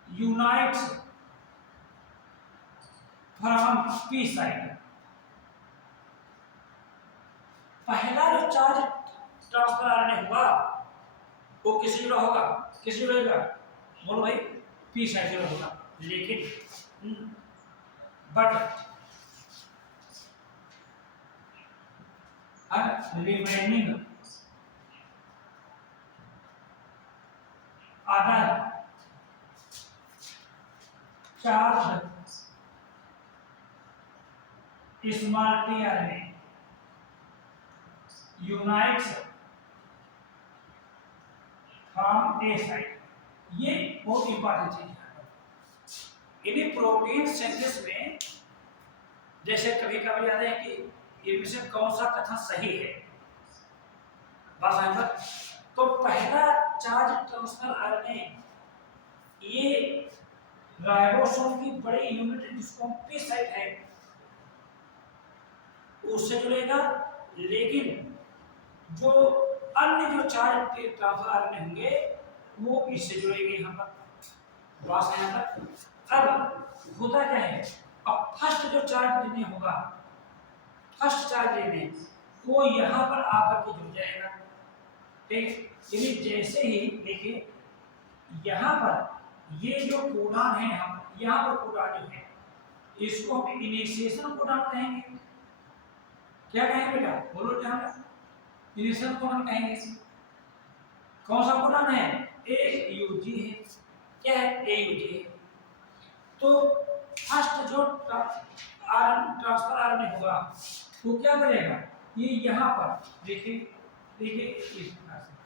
unites from p side। पहला जो चार्ज ट्रांसफर आरएनए होगा वो किससे जुड़ा होगा, किससे जुड़ेगा, बोलो भाई, पी साइड जुड़ा होगा। लेकिन but remaining other charge small T RNA unites from A side. ये बहुत इंपॉर्टेंट चीज है। इन्हीं प्रोटीन सिंथेसिस में जैसे कभी कभी याद है कि इनमें से कौन सा कथन सही है, बस तो पहला चार्ज ट्रांसफर आरएनए ये राइबोसोम की बड़ी यूनिट जिसको पी साइट है उससे जुड़ेगा। लेकिन जो अन्य जो चार्ज ट्रांसफर आरएनए होंगे वो इससे जुड़ेंगे यहाँ पर, बस यहाँ तक। अब होता क्या है, अब फर्स्ट जो चार्ज लेने होगा, फर्स्ट चार्ज लेने वो यहाँ पर आकर के जुड़ जाएगा। ठीक, यानी जैसे ही देखिए यहाँ पर ये जो कोडान है, यहाँ पर कोडान जो है इसको हम इनिशिएशन कोडान कहेंगे। क्या कहेंगे बेटा, बोलो ध्यान से, इनिशिएशन कोडान कहेंगे। कौन सा कोडान है, AUG है। क्या है, AUG है। तो फर्स्ट जो ट्रांसफर आरएनए होगा वो क्या करेगा, ये यहाँ पर देखिए देखिए इस प्रकार से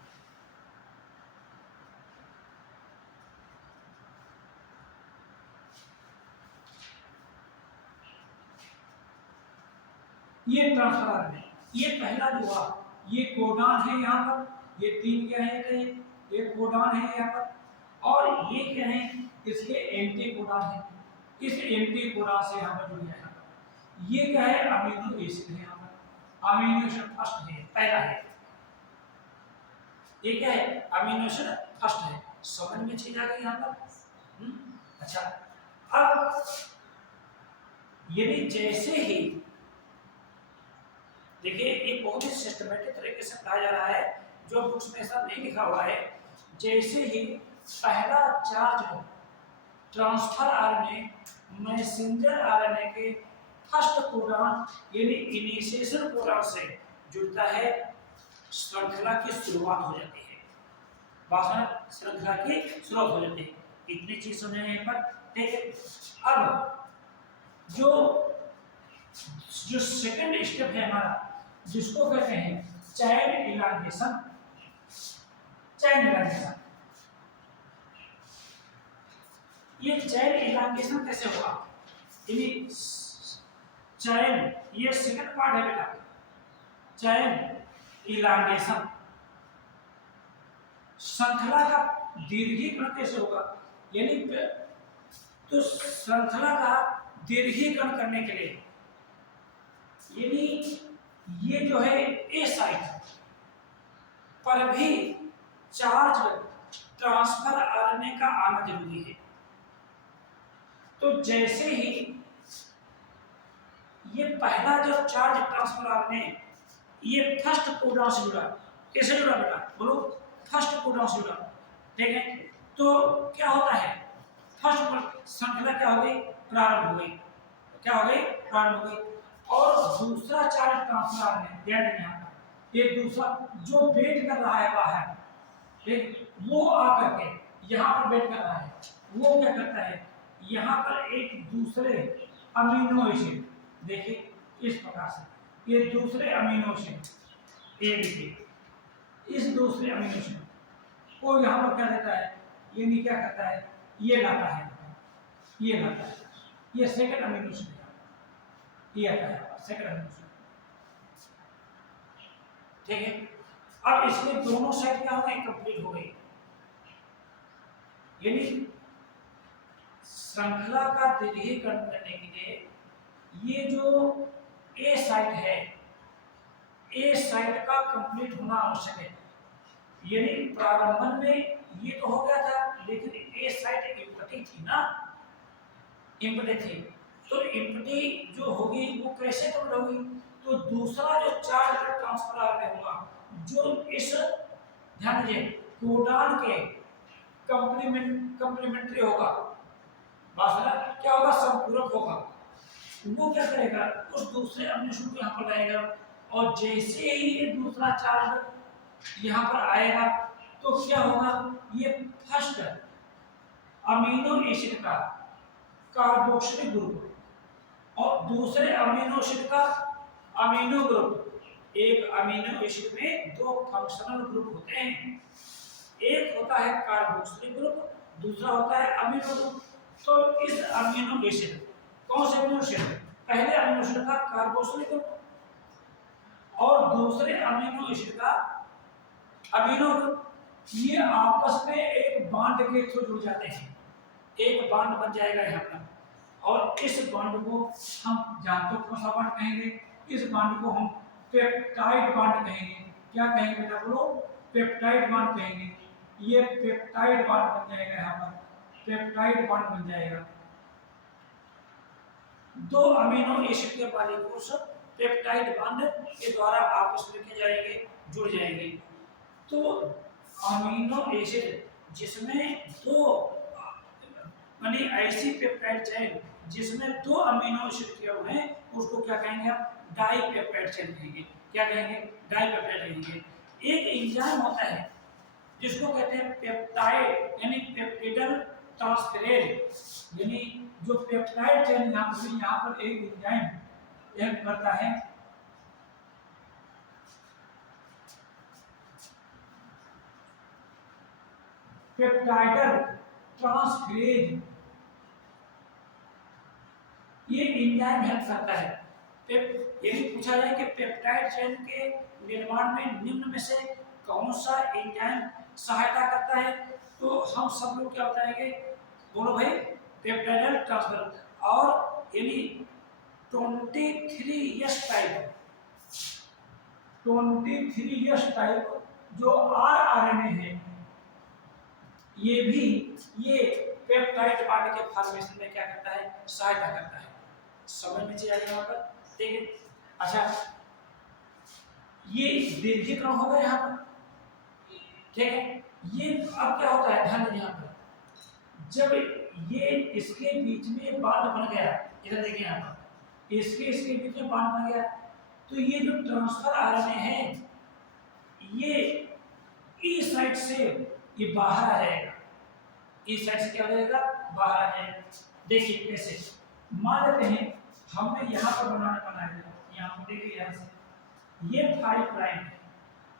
ये ट्रांसफर आरएनए, ये पहला जो हुआ ये कोडान है यहाँ पर, ये तीन क्या है, ये कोडान है यहाँ पर, और ये क्या है, इसके एंटी कोडान है। इस एंटी कोडान से यहाँ पर जुड़ गया। ये क्या है, अमीनो एसिड है यहाँ पर, अमीनो एसिड फर्स्ट है, पहला है। ये क्या है, अमीनो एसिड फर्स्ट है। समझ में चीज आ गई यहाँ पर। अच्छा, अब यदि जैसे ही देखिए ये बहुत ही सिस्टमैटिक तरीके से पढ़ाया जा रहा है, जो बुक्स में ऐसा नहीं लिखा हुआ है। जैसे ही पहला charge transfer RNA messenger RNA के फर्स्ट कोडान यानी इनिशिएशन कोडान से जुड़ता है, श्रृंखला की शुरुआत हो जाती है। बात श्रृंखला की शुरुआत हो जाती है। इतनी चीज समझे यहाँ पर, ठीक है। अब जो सेकंड स्टेप है हमारा, जिसको कहते हैं चैन इलांगेशन, चैन इलांगेशन। ये चैन इलांगेशन कैसे हुआ, यानी चैन, ये सेकंड पार्ट है बेटा, चैन इलांगेशन। श्रृंखला का दीर्घीकरण कैसे होगा, यानी तो श्रृंखला का दीर्घीकरण करने के लिए, यानी ये जो है ए साइट पर भी चार्ज ट्रांसफर आरएनए का आना जरूरी है। तो जैसे ही ये पहला जो चार्ज ट्रांसफर आरएनए ये फर्स्ट कोडॉन से जुड़ा, कैसे जुड़ा बेटा, बोलो, फर्स्ट कोडॉन से जुड़ा, ठीक है। तो क्या होता है, फर्स्ट श्रृंखला क्या हो गई, प्रारंभ हो गई, क्या हो गई, प्रारंभ हो गई। और दूसरा चार्ज ट्रांसफर आरएनए यहाँ पर, ये दूसरा जो वेट कर रहा है बाहर, ठीक, वो आकर के यहाँ पर वेट कर रहा है, वो क्या करता है, यहाँ पर एक दूसरे अमीनो एसिड, देखिए इस प्रकार से ये दूसरे अमीनो एसिड ए देखिए, इस दूसरे अमीनो एसिड को यहाँ पर क्या देता है, ये क्या करता है, ये लाता है, ये लाता है, ये सेकंड अमीनो एसिड है, ये आता है सेकंड अमीनो एसिड, ठीक है। अब इसमें दोनों साइड क्या हो गई, कंप्लीट हो गई, यानी श्रृंखला का दीर्घीकरण करने के लिए ये जो ए साइट है, ए साइट का कंप्लीट होना आवश्यक है। यानी प्रारंभन में ये तो हो गया था, लेकिन ए साइड इम्पटी थी ना, इम्पटी थी, तो इम्पटी जो होगी वो कैसे कम होगी, तो दूसरा जो चार्ज ट्रांसफर आरने होगा, जो इस ध्यान दीजिए कोडान के कंप्लीमेंट्री होगा, बासला क्या होगा, संपूरक होगा, वो क्या करेगा, उस दूसरे अम्ल शुल्क को यहाँ पर लाएगा, और जैसे ही ये दूसरा चार्ज यहाँ पर आएगा तो क्या होगा, ये फर्स्ट अमीनो एसिड का कार्बोक्सिलिक ग्रुप और दूसरे अमीनो एसिड का अमीनो ग्रुप, एक अमीनो एसिड में दो फंक्शनल ग्रुप होते हैं, एक होता है कार्बोक्सिलिक ग्रुप, दूसरा होता है अमीनो ग्रुप। तो इस अमीनो एसिड, कौन से अमीनो एसिड, पहले अमीनो एसिड का कार्बोक्सिलिक ग्रुप और दूसरे अमीनो एसिड का अमीनो ग्रुप, ये आपस में एक बॉन्ड के थ्रू जुड़ जाते हैं, एक बॉन्ड बन जाएगा यहाँ पर, और इस बॉन्ड को हम जानते हो कौन सा बॉन्ड कहेंगे, इस बॉन्ड को हम पेप्टाइड बॉन्ड कहेंगे। क्या कहेंगे बेटा बोलो, पेप्टाइड बॉन्ड कहेंगे। ये पेप्टाइड बॉन्ड बन जाएगा, यहाँ पर पेप्टाइड बॉन्ड बन जाएगा, दो अमीनो एसिड के मॉलिक्यूल्स पेप्टाइड बॉन्ड के द्वारा आपस में क्या जाएंगे, जुड़ जाएंगे। तो अमीनो एसिड जिसमें दो यानी ऐसी पेप्टाइड चेन जिसमें दो अमीनो एसिड के अणु हैं, उसको क्या कहेंगे हम, डाइपेप्टाइड चेन कहेंगे। क्या कहेंगे, डाइपेप्टाइड कहेंगे। एक एंजाइम होता है जिसको कहते हैं पेप्टाइड यानी पेप्टिडल ट्रांसफेरेज, यानी जो पेप्टाइड चेन यहाँ पर एक एंजाइम हेल्प करता है, पेप्टाइडल ट्रांसफेरेज, ये एंजाइम हेल्प करता है। यदि पूछा जाए कि पेप्टाइड चेन के निर्माण में निम्न में से कौन सा एंजाइम सहायता करता है, तो हम सब लोग क्या बताएंगे, बोलो भाई, पेप्टाइडल ट्रांसफर। और यानी 23S टाइप, 23S टाइप जो आरएनए है, ये भी ये पेप्टाइड बॉन्ड के फॉर्मेशन में क्या करता है, सहायता करता है। समझ में चाहिए यहाँ पर, ठीक है। अच्छा, ये दीर्घीकरण होगा यहाँ पर, ठीक है। ये अब क्या होता है, ध्यान दीजिए यहाँ पर, जब ये इसके बीच में बॉन्ड बन गया, इधर देखिए यहाँ पर, इसके बीच में बॉन्ड बन गया, तो ये जो ट्रांसफर आरएनए है, ये ई साइड से ये बाहर आ जाएगा, ई साइड से क्या हो जाएगा, बाहर आ जाएगा। देखिए कैसे, मान लेते हैं हमने यहाँ पर बनाया है, यहाँ पर देखिए, यहाँ से ये 5 प्राइम है,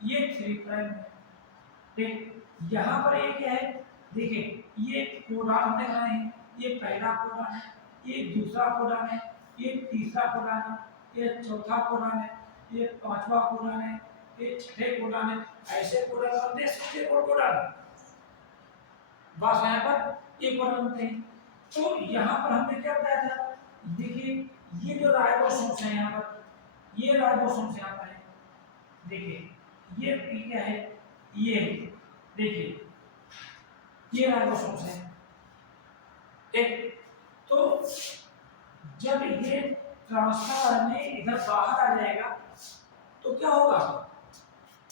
ये 3 प्राइम है, ठीक। यहाँ पर ये क्या है, देखिए ये कोडान हमने बनाए हैं, ये पहला कोडान है, ये दूसरा कोडान है, ये तीसरा कोडान है, ये चौथा कोडान है, ये पांचवा कोडान है, ये छठे कोडान है, ऐसे कोडान बनते हैं, सबसे कोडान बस यहाँ पर एक कोडान बनते हैं। तो यहाँ पर हमने क्या बताया था, देखिए ये जो राइबोसोम्स है यहाँ पर, ये राइबोसोम्स यहाँ पर है, देखिए ये क्या है, ये देखिए ये राइबोसोम्स है, ठीक। तो जब ये ट्रांसफर आरएनए इधर बाहर आ जाएगा तो क्या होगा,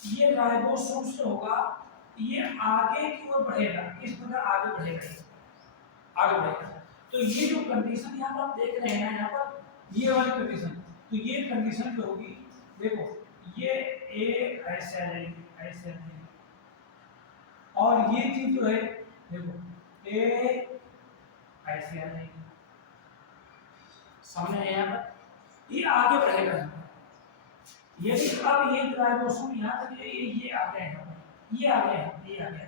ये राइबोसोम्स जो होगा ये आगे की ओर बढ़ेगा, इस प्रकार आगे बढ़ेगा, आगे बढ़ेगा। तो ये जो कंडीशन यहाँ पर आप देख रहे हैं, यहाँ पर ये वाली कंडीशन, तो ये कंडीशन जो होगी, देखो ये ए ऐसे आ जाएगी, ऐसे आ जाएगी, और ये चीज जो है देखो ए ऐसे आ जाएगी, सामने यहाँ पर ये आगे बढ़ेगा। यदि अब ये राइबोसोम यहाँ तक ये आ गया है, ये आ गया है, ये आ गया,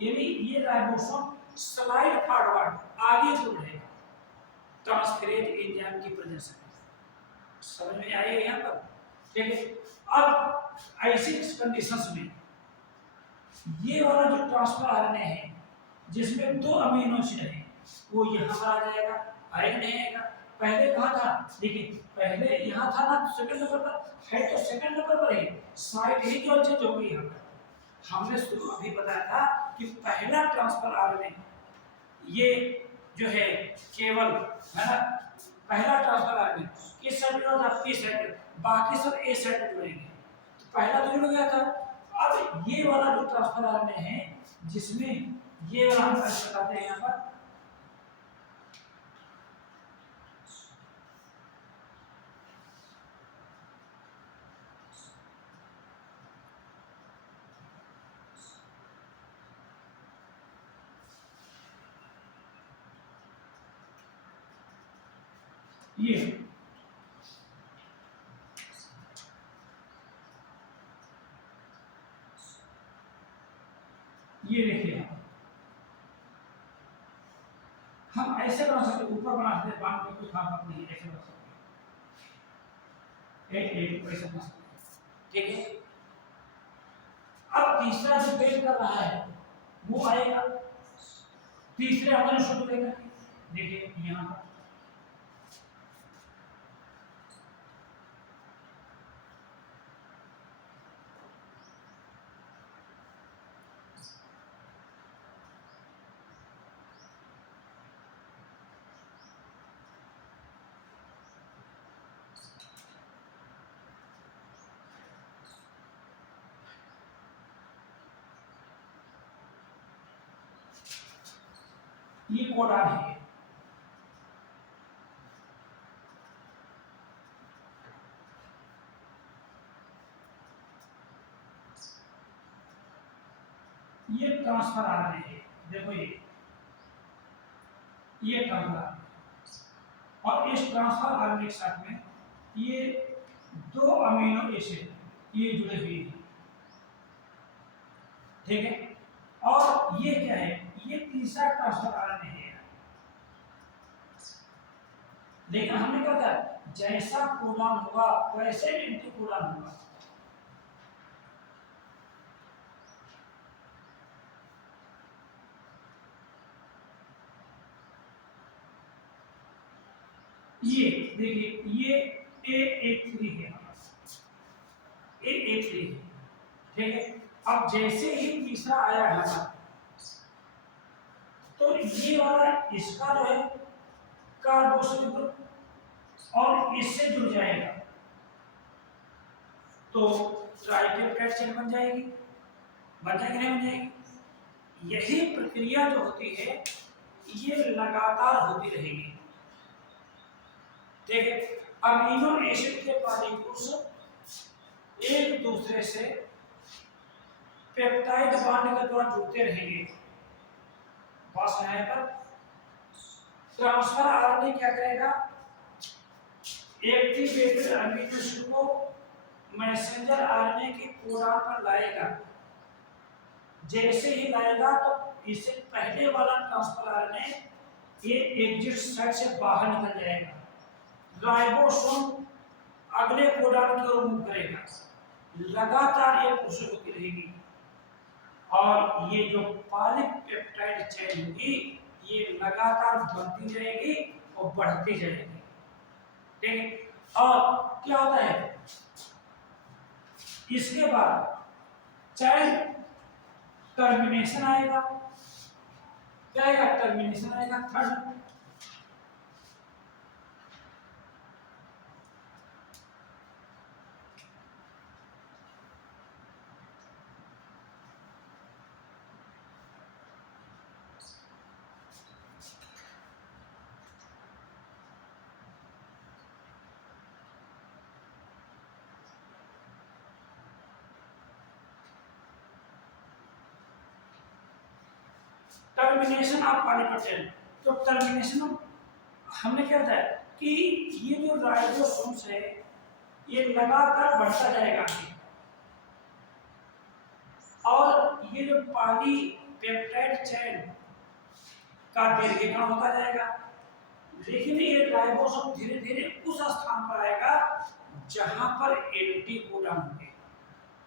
यानी ये राइबोसोम स्लाइड फॉरवर्ड आगे को बढ़ेगा ट्रांसफरेज एंजाइम की प्रेजेंस में। समझ में आएगा यहाँ पर, ठीक है। अब ऐसी कंडीशंस में ये वाला जो ट्रांसफर आरएनए है जिसमें दो अमीनो एसिड है, वो यहाँ पर आ जाएगा, आएगा नहीं आएगा, पहले कहाँ था, देखिए पहले यहाँ था ना, सेकंड नंबर पर है, तो सेकंड नंबर पर है, साइड ही केवल चेंज हो गई यहाँ पर, हमने शुरू अभी बताया था कि पहला ट्रांसफर आरएनए ये जो है केवल है ना, पहला ट्रांसफर आरएनए किस साइड में होता है, पी साइड, बाकी सब ए साइड में जुड़ेंगे। तो पहला तो जुड़ गया था। अब ये वाला जो ट्रांसफर आरएनए है जिसमें ये वाला हम बताते हैं यहाँ पर, ये देखिए हम ऐसे बना सकते, ऊपर बना सकते, बांध में कोई खास बात नहीं है, ऐसे बना सकते, एक एक ऐसे बना सकते, ठीक है। अब तीसरा जो पेश कर रहा है वो आएगा तीसरे अपने शुरू देगा, देखिए यहाँ पर ये कोडान है, ये ट्रांसफर आ रहे हैं, देखो ये ट्रांसफर आ रहे हैं और इस ट्रांसफर आरएनए के साथ में ये दो अमीनो एसिड ये जुड़े हुए हैं, ठीक है। और ये क्या है, ये तीसरा ट्रांसफर आरएनए है। लेकिन हमने क्या था, जैसा कोडान होगा वैसे एंटी कोडान होगा। ये देखिए ये A3 है, A3 है, ठीक है। अब जैसे ही तीसरा आया है तो ये वाला इसका जो है कार्बोक्सिल ग्रुप और इससे जुड़ जाएगा तो ट्राइपेप्टाइड चेन बन जाएगी, बन जाएगी नहीं बन जाएगी। यही प्रक्रिया जो होती है ये लगातार होती रहेगी, ठीक है। अमीनो एसिड के मॉलिक्यूल्स एक दूसरे से पेप्टाइड बॉन्ड के द्वारा जुड़ते रहेंगे। बस यहाँ पर ट्रांसफर आरएनए क्या करेगा, एक्टिवेटेड अमीनो एसिड को मैसेंजर आरएनए के कोडान पर लाएगा। जैसे ही लाएगा तो इससे पहले वाला ट्रांसफर आरएनए ये एग्जिट साइड से बाहर निकल जाएगा, राइबोसोम अगले कोडान की ओर मूव करेगा, लगातार ये प्रोसेस होती रहेगी और ये जो पॉलीपेप्टाइड चेन होगी ये लगातार बनती जाएगी और बढ़ती जाएगी, ठीक है। और क्या होता है इसके बाद चेन टर्मिनेशन आएगा, क्या आएगा, टर्मिनेशन आएगा थर्ड। टर्मिनेशन ऑफ पॉलीपेप्टाइड, तो टर्मिनेशन हमने क्या बताया कि ये जो राइबोसोम्स है ये लगातार बढ़ता जाएगा और ये जो पॉलीपेप्टाइड चेन का दीर्घीकरण होता जाएगा। लेकिन ये राइबोसोम धीरे धीरे उस स्थान पर आएगा जहां पर एंटीकोडन होंगे।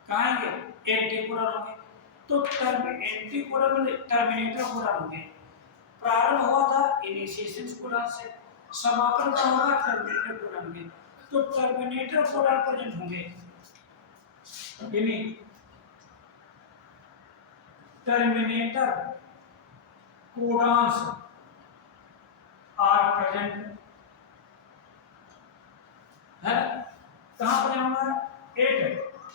कहाँ आएंगे, एंटीकोडन होंगे। तो एंटीकोडन में टर्मिनेटर कोडन होंगे। प्रारंभ हुआ था इनिशिएशन कोडन से, समापन का होगा टर्मिनेटर कोडन में। तो टर्मिनेटर कोडन प्रेजेंट होंगे, टर्मिनेटर कोडॉन्स आर प्रेजेंट है। कहां पर होगा? एट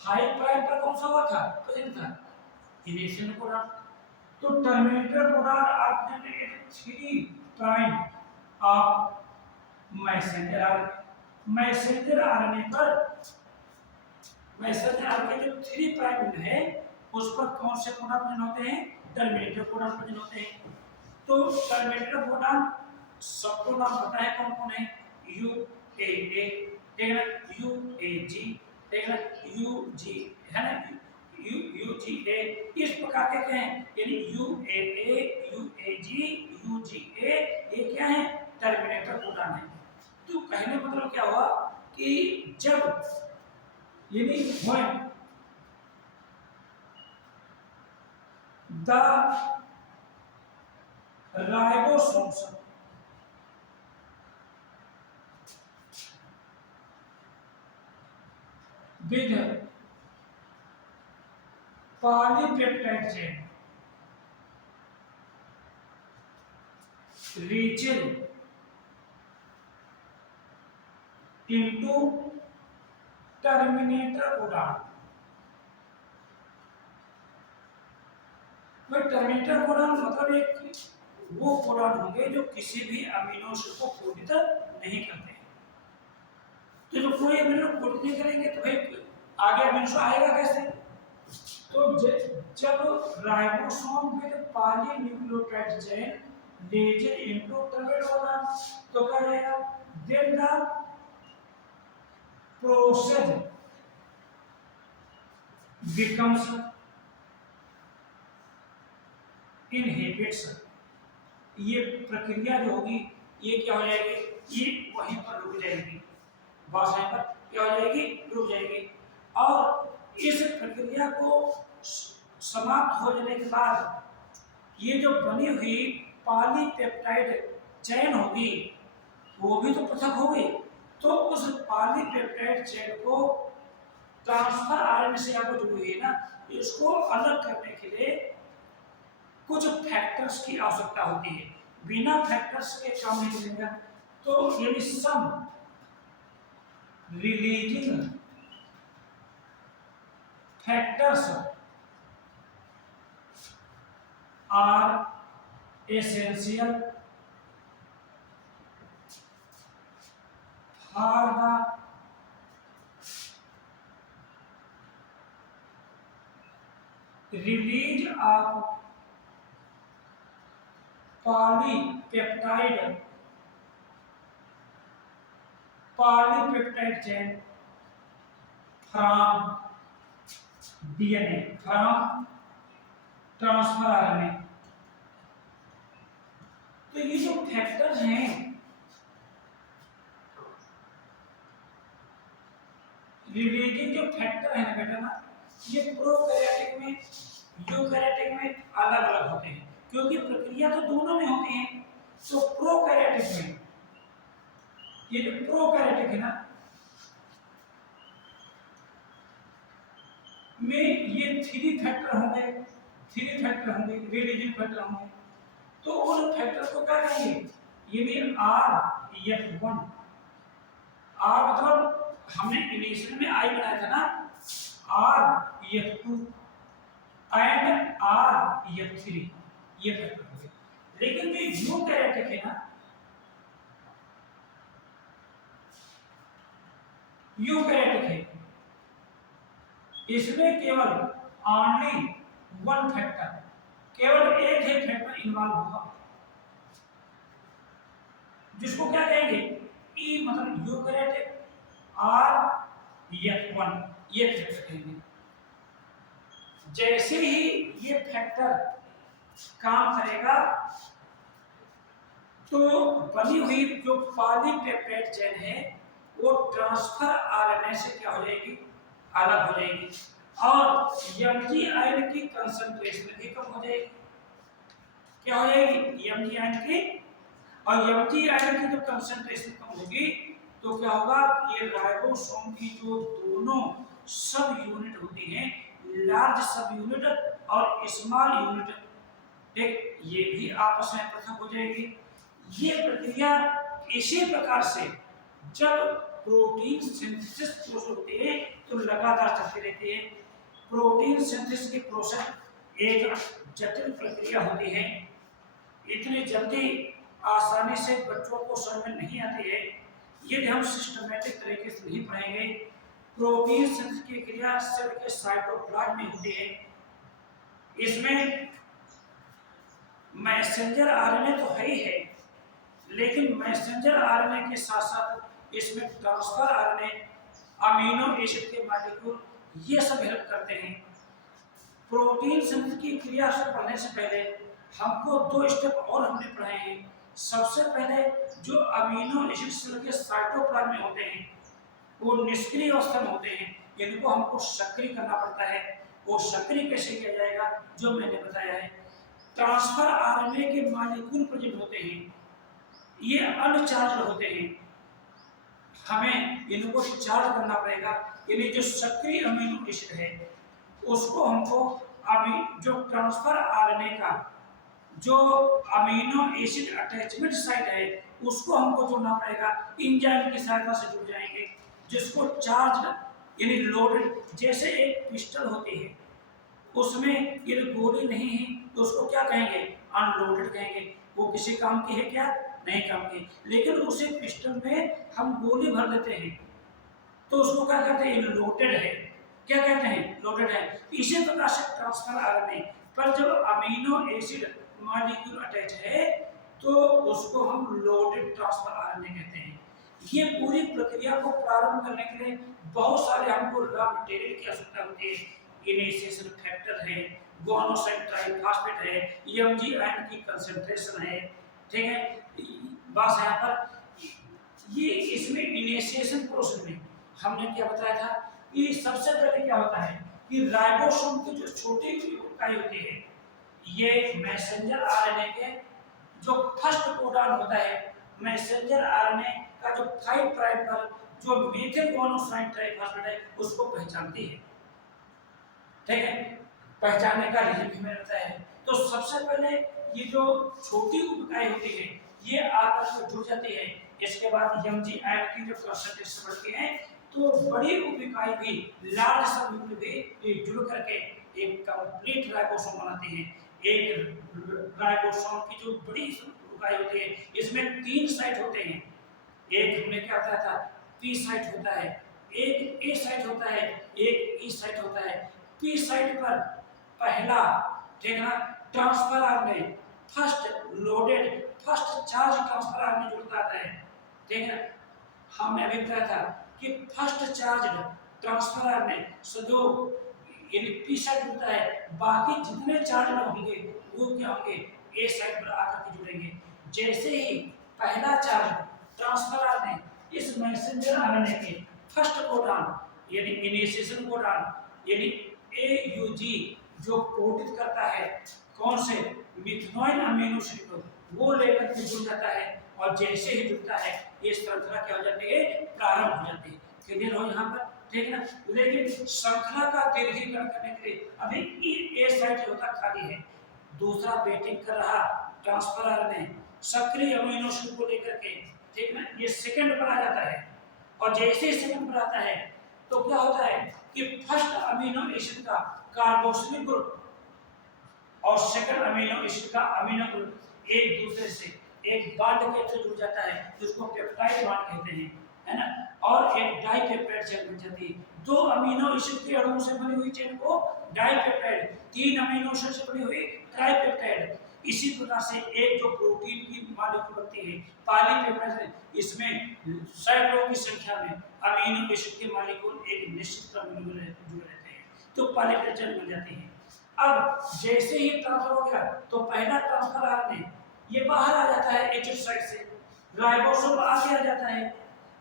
हाई प्राइम पर कौन सा हुआ था? प्रेजेंट था इनिशियल कोडॉन। तो terminator codon are present at 3 prime of messenger RNA. Messenger RNA पर मैसेंजर आरएनए जो 3 प्राइम है उस पर कौन से कोडॉन प्रेजेंट होते हैं? टर्मिनेटर कोडॉन प्रेजेंट होते हैं। तो टर्मिनेटर कोडॉन सबको नाम पता है कौन कौन है? यू ए ए, ठीक है ना, यू ए जी, ठीक है ना, यू जी है ना, यू यू जी ए, इस प्रकार के क्या हैं? यानी U A, U A G, U G A, ये क्या है? टर्मिनेटर कोडॉन है। तो कहने मतलब क्या हुआ कि जब यानी when the ribosomes with polypeptide chain reaches into terminator codon। भाई टर्मिनेटर कोडॉन मतलब एक वो कोडॉन होंगे जो किसी भी अमीनो एसिड को कोडित नहीं करते हैं। तो जो कोई अमीनो कोडित नहीं करेंगे तो भाई आगे अमीनो एसिड आएगा कैसे? तो जब ribosome with polynucleotide chain reaches into terminator codon तो क्या रहेगा? Then the process becomes inhibits. ये प्रक्रिया जो होगी ये क्या हो जाएगी? ये वहीं पर रुक जाएगी, बस यहाँ पर क्या हो जाएगी? रुक जाएगी। और इस प्रक्रिया को समाप्त हो जाने के बाद ये जो बनी हुई पॉलीपेप्टाइड चेन होगी वो भी तो पृथक होगी। तो उस पॉलीपेप्टाइड चेन को ट्रांसफर आरएनए से आपको जुड़ी हुई है ना, इसको अलग करने के लिए कुछ फैक्टर्स की आवश्यकता होती है। बिना फैक्टर्स के काम नहीं चलेगा। तो यानी some releasing factors are essential for the release of polypeptide chain from DNA from transfer RNA. तो ये जो फैक्टर्स हैं रिलीजिंग जो फैक्टर है ना बेटा ना, ये प्रोकैरियोटिक में यूकैरियोटिक में अलग अलग होते हैं क्योंकि प्रक्रिया तो दोनों में होती है। तो प्रोकैरियोटिक में ये जो प्रोकैरियोटिक है ना में ये 3 फैक्टर होंगे, रिलीजिंग फैक्टर होंगे। तो उन फैक्टर को क्या कहेंगे? ये भी RF1। आर मतलब हमने इनिशियल में आई बनाया था ना, RF2 एंड RF3 ये फैक्टर हो गए। लेकिन जो यूकैरियोटिक है ना, यूकैरियोटिक है, इसमें केवल ओनली 1 फैक्टर, केवल एक ही फैक्टर इन्वॉल्व होगा जिसको क्या कहेंगे? ई मतलब यूकैरियोटिक RF1 ये फैक्टर कहेंगे। जैसे ही ये फैक्टर काम करेगा तो बनी हुई जो पॉलीपेप्टाइड चेन है वो ट्रांसफर आरएनए से क्या हो जाएगी? अलग हो जाएगी और एमजी आयन की कंसंट्रेशन भी कम हो जाएगी। क्या हो जाएगी? एमजी आयन की, और एमजी आयन की जब कंसंट्रेशन कम होगी तो क्या होगा? ये राइबोसोम की जो दोनों सब यूनिट होती हैं, लार्ज सब यूनिट और स्मॉल यूनिट, ठीक, ये भी आपस में पृथक हो जाएगी। ये प्रक्रिया इसी प्रकार से जब प्रोटीन सिंथेसिस होती है तो लगातार चलती रहती है। प्रोटीन सिंथेसिस की प्रोसेस एक जटिल प्रक्रिया होती है, इतनी जल्दी आसानी से बच्चों को समझ में नहीं आती है यदि हम सिस्टमेटिक तरीके से नहीं पढ़ेंगे। प्रोटीन सिंथेसिस की क्रिया सेल के साइटोप्लाज्म में होती है। इसमें मैसेंजर आरएनए तो है ही है, लेकिन मैसेंजर आरएनए के साथ साथ इसमें ट्रांसफर आरएनए, अमीनो एसिड के मॉलिक्यूल, ये सब हेल्प करते हैं। प्रोटीन सिंथेसिस की क्रिया से पढ़ने से पहले हमको दो स्टेप और हमने पढ़े हैं। सबसे पहले जो अमीनो एसिड सेल के साइटोप्लाज्म में होते हैं वो निष्क्रिय अवस्था में होते हैं, इनको हमको सक्रिय करना पड़ता है। वो सक्रिय कैसे किया जाएगा जो मैंने बताया है। ट्रांसफर आरएनए के मॉलिक्यूल प्रेजेंट होते हैं, ये अनचार्ज होते हैं, हमें इनको चार्ज करना पड़ेगा। यानी जो सक्रिय अमीनो एसिड है उसको हमको अभी जो ट्रांसफर आरएनए का जो अमीनो एसिड अटैचमेंट साइट है उसको हमको जोड़ना पड़ेगा। एंजाइम की सहायता से जुड़ जाएंगे, जिसको चार्ज यानी लोडेड, जैसे एक पिस्टल होती है उसमें यदि गोली नहीं है तो उसको क्या कहेंगे, अनलोडेड कहेंगे। वो किसी काम की है क्या, नहीं काम की। लेकिन उसी पिस्टल में हम गोली भर देते हैं तो उसको क्या कहते हैं, लोडेड है। क्या कहते हैं, लोडेड है। इसी प्रकार से ट्रांसफर आरएनए पर जब अमीनो एसिड मॉलिक्यूल अटैच है तो उसको हम लोडेड ट्रांसफर आरएनए कहते हैं। ये पूरी प्रक्रिया को प्रारंभ करने के लिए बहुत सारे हमको रॉ मटेरियल की आवश्यकता होती है। इनिशिएशन फैक्टर है, गुआनोसाइड ट्राइफॉस्फेट है, एमजी आयन की कंसंट्रेशन है, ठीक है। बस यहाँ पर ये इसमें इनिशिएशन प्रोसेस में हमने क्या बताया था कि सबसे पहले क्या होता है कि राइबोसोम की जो छोटी इकाई होती है, ये मैसेंजर आरएनए के जो फर्स्ट कोडॉन होता है, मैसेंजर आरएनए का जो 5 प्राइम पर जो मेथिल गुआनोसाइड ट्राइफॉस्फेट है उसको पहचानती है, ठीक है। पहचानने का रीजन भी मैंने बताया है। तो सबसे पहले ये जो छोटी इकाई होती है ये आपस में जुड़ जाती है। इसके बाद एमजी आयन की जो कंसंट्रेशन बढ़ती है तो बड़ी इकाई भी, लार्ज सब यूनिट भी जुड़ करके एक कंप्लीट राइबोसोम बनाती है। एक राइबोसोम की जो बड़ी इकाई होती है इसमें 3 साइट होते हैं। एक हमने क्या बताया था, पी साइट होता है, एक ए साइट होता है, एक ई साइट होता है। पी साइट पर पहला, ठीक है ना, transfer RNA, first loaded, first charge transfer RNA जुड़ता है, ठीक है। हमने अभी बताया था कि फर्स्ट चार्ज ट्रांसफर आरएनए से जो यानी पी साइट जुड़ता है, बाकी जितने चार्ज होंगे वो क्या होंगे, ए साइट पर आकर के जुड़ेंगे। जैसे ही पहला चार्ज ट्रांसफर आरएनए इस मैसेंजर आरएनए के फर्स्ट कोडॉन यानी इनिशिएशन कोडॉन यानी AUG जो कोडित करता है कौन से, मिथनॉइल अमीनो एसिड को, वो लेकर के जुड़ जाता है। और जैसे ही जुड़ता है ये श्रृंखला क्या हो जाती है, प्रारंभ हो जाती है। क्लियर हो यहाँ पर, ठीक है ना। लेकिन श्रृंखला का दीर्घीकरण करने के लिए अभी ए साइट होता खाली है, दूसरा वेटिंग कर रहा ट्रांसफर आरएनए सक्रिय अमीनो एसिड को लेकर के, ठीक ना, ये सेकंड पर आ जाता है। और जैसे ही सेकंड पर आता है तो क्या होता है कि फर्स्ट अमीनो एसिड का कार्बोक्सिलिक ग्रुप और सेकंड अमीनो एसिड का अमीनो ग्रुप एक दूसरे से एक बॉन्ड के थ्रू जुड़ जाता है, जिसको पेप्टाइड बॉन्ड कहते हैं, है ना। और एक डाइपेप्टाइड चेन बन जाती है। 2 अमीनो एसिड के अणुओं से बनी हुई चेन को डाइपेप्टाइड, 3 अमीनो एसिड से बनी हुई ट्राइपेप्टाइड। इसी प्रकार से एक जो प्रोटीन की मॉलिक्यूल बनती है पॉलीपेप्टाइड, इसमें सैकड़ों की संख्या में अमीनो एसिड के मॉलिक्यूल एक निश्चित क्रम में जुड़े रहते हैं, तो पॉलीपेप्टाइड चेन बन जाती है। अब जैसे ही ट्रांसफर हो गया तो पहला ट्रांसफर आरएनए ये बाहर आ जाता है एच साइड से, राइबोसोम आगे आ जाता है,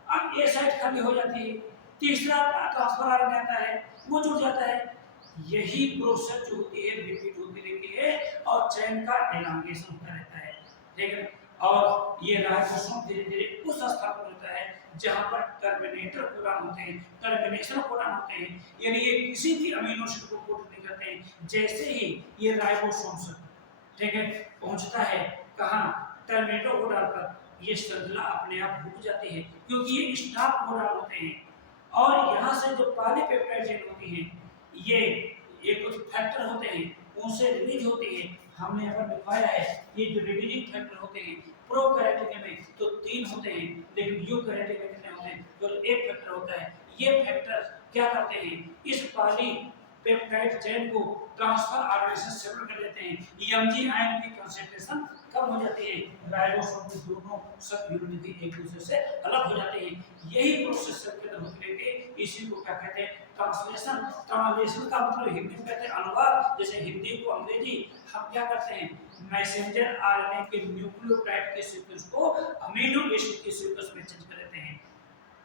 अब ए साइड खाली हो जाती है, तीसरा ट्रांसफर आरएनए आता है, वो जुड़ जाता है। यही प्रोसेस जो होती है रिपीट होती रहती है और चेन का एलांगेशन होता रहता है, ठीक है। और ये राइबोसोम धीरे धीरे उस स्थान पर होता है जहां पर टर्मिनेटर कोडॉन होते हैं, टर्मिनेशन कोडॉन होते हैं, यानी ये किसी भी अमीनो एसिड को कोड नहीं करते हैं। जैसे ही ये राइबोसोम्स, ठीक है, पहुंचता है कहां, टर्मिनेटर कोडॉन पर, ये श्रृंखला अपने आप रुक जाती है, क्योंकि ये स्टॉप कोडॉन होते हैं। और यहाँ से जो पॉलीपेप्टाइड चेन होती है, ये कुछ फैक्टर होते हैं, उनसे रिलीज होती है। हमने यहाँ पर दिखाया है ये जो रिलीजिंग फैक्टर होते हैं प्रोकैरियोटिक में तो 3 होते हैं, लेकिन यूकैरियोटिक में कितने होते हैं, केवल 1 फैक्टर होता है। ये फैक्टर क्या करते हैं, इस पॉलीपेप्टाइड चेन को ट्रांसफर आरएनए से सेपरेट कर देते हैं। एमजी आयन की कंसंट्रेशन कम हो जाती है, राइबोसोम के दोनों सब यूनिट एक दूसरे से अलग हो जाते हैं। यही प्रोसेस के अंदर होते रहते, इसी को क्या कहते हैं, ट्रांसलेशन। ट्रांसलेशन का मतलब हिंदी में कहते हैं अनुवाद, जैसे हिंदी को अंग्रेजी हम क्या करते हैं, मैसेंजर आरएनए के न्यूक्लियोटाइड के सीक्वेंस को अमीनो एसिड के सीक्वेंस में चेंज कर देते हैं,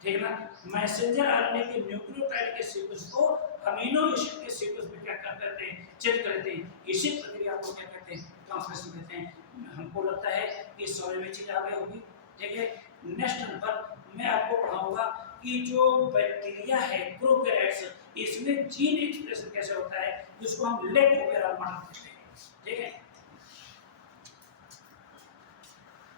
ठीक है ना। मैसेंजर आरएनए के न्यूक्लियोटाइड के सीक्वेंस को अमीनो एसिड के सीक्वेंस में क्या करते हैं, चेंज कर देते हैं। इसी प्रक्रिया को क्या कहते हैं, ट्रांसलेशन कहते हैं। हमको लगता है कि समझ में चीज आ गई होगी, ठीक है। नेक्स्ट नंबर मैं आपको पढ़ाऊंगा कि जो बैक्टीरिया है प्रोकैरियोट्स, इसमें जीन एक्सप्रेशन कैसे होता है, जिसको हम लेट ओपेरल मॉडल कहते हैं, ठीक है।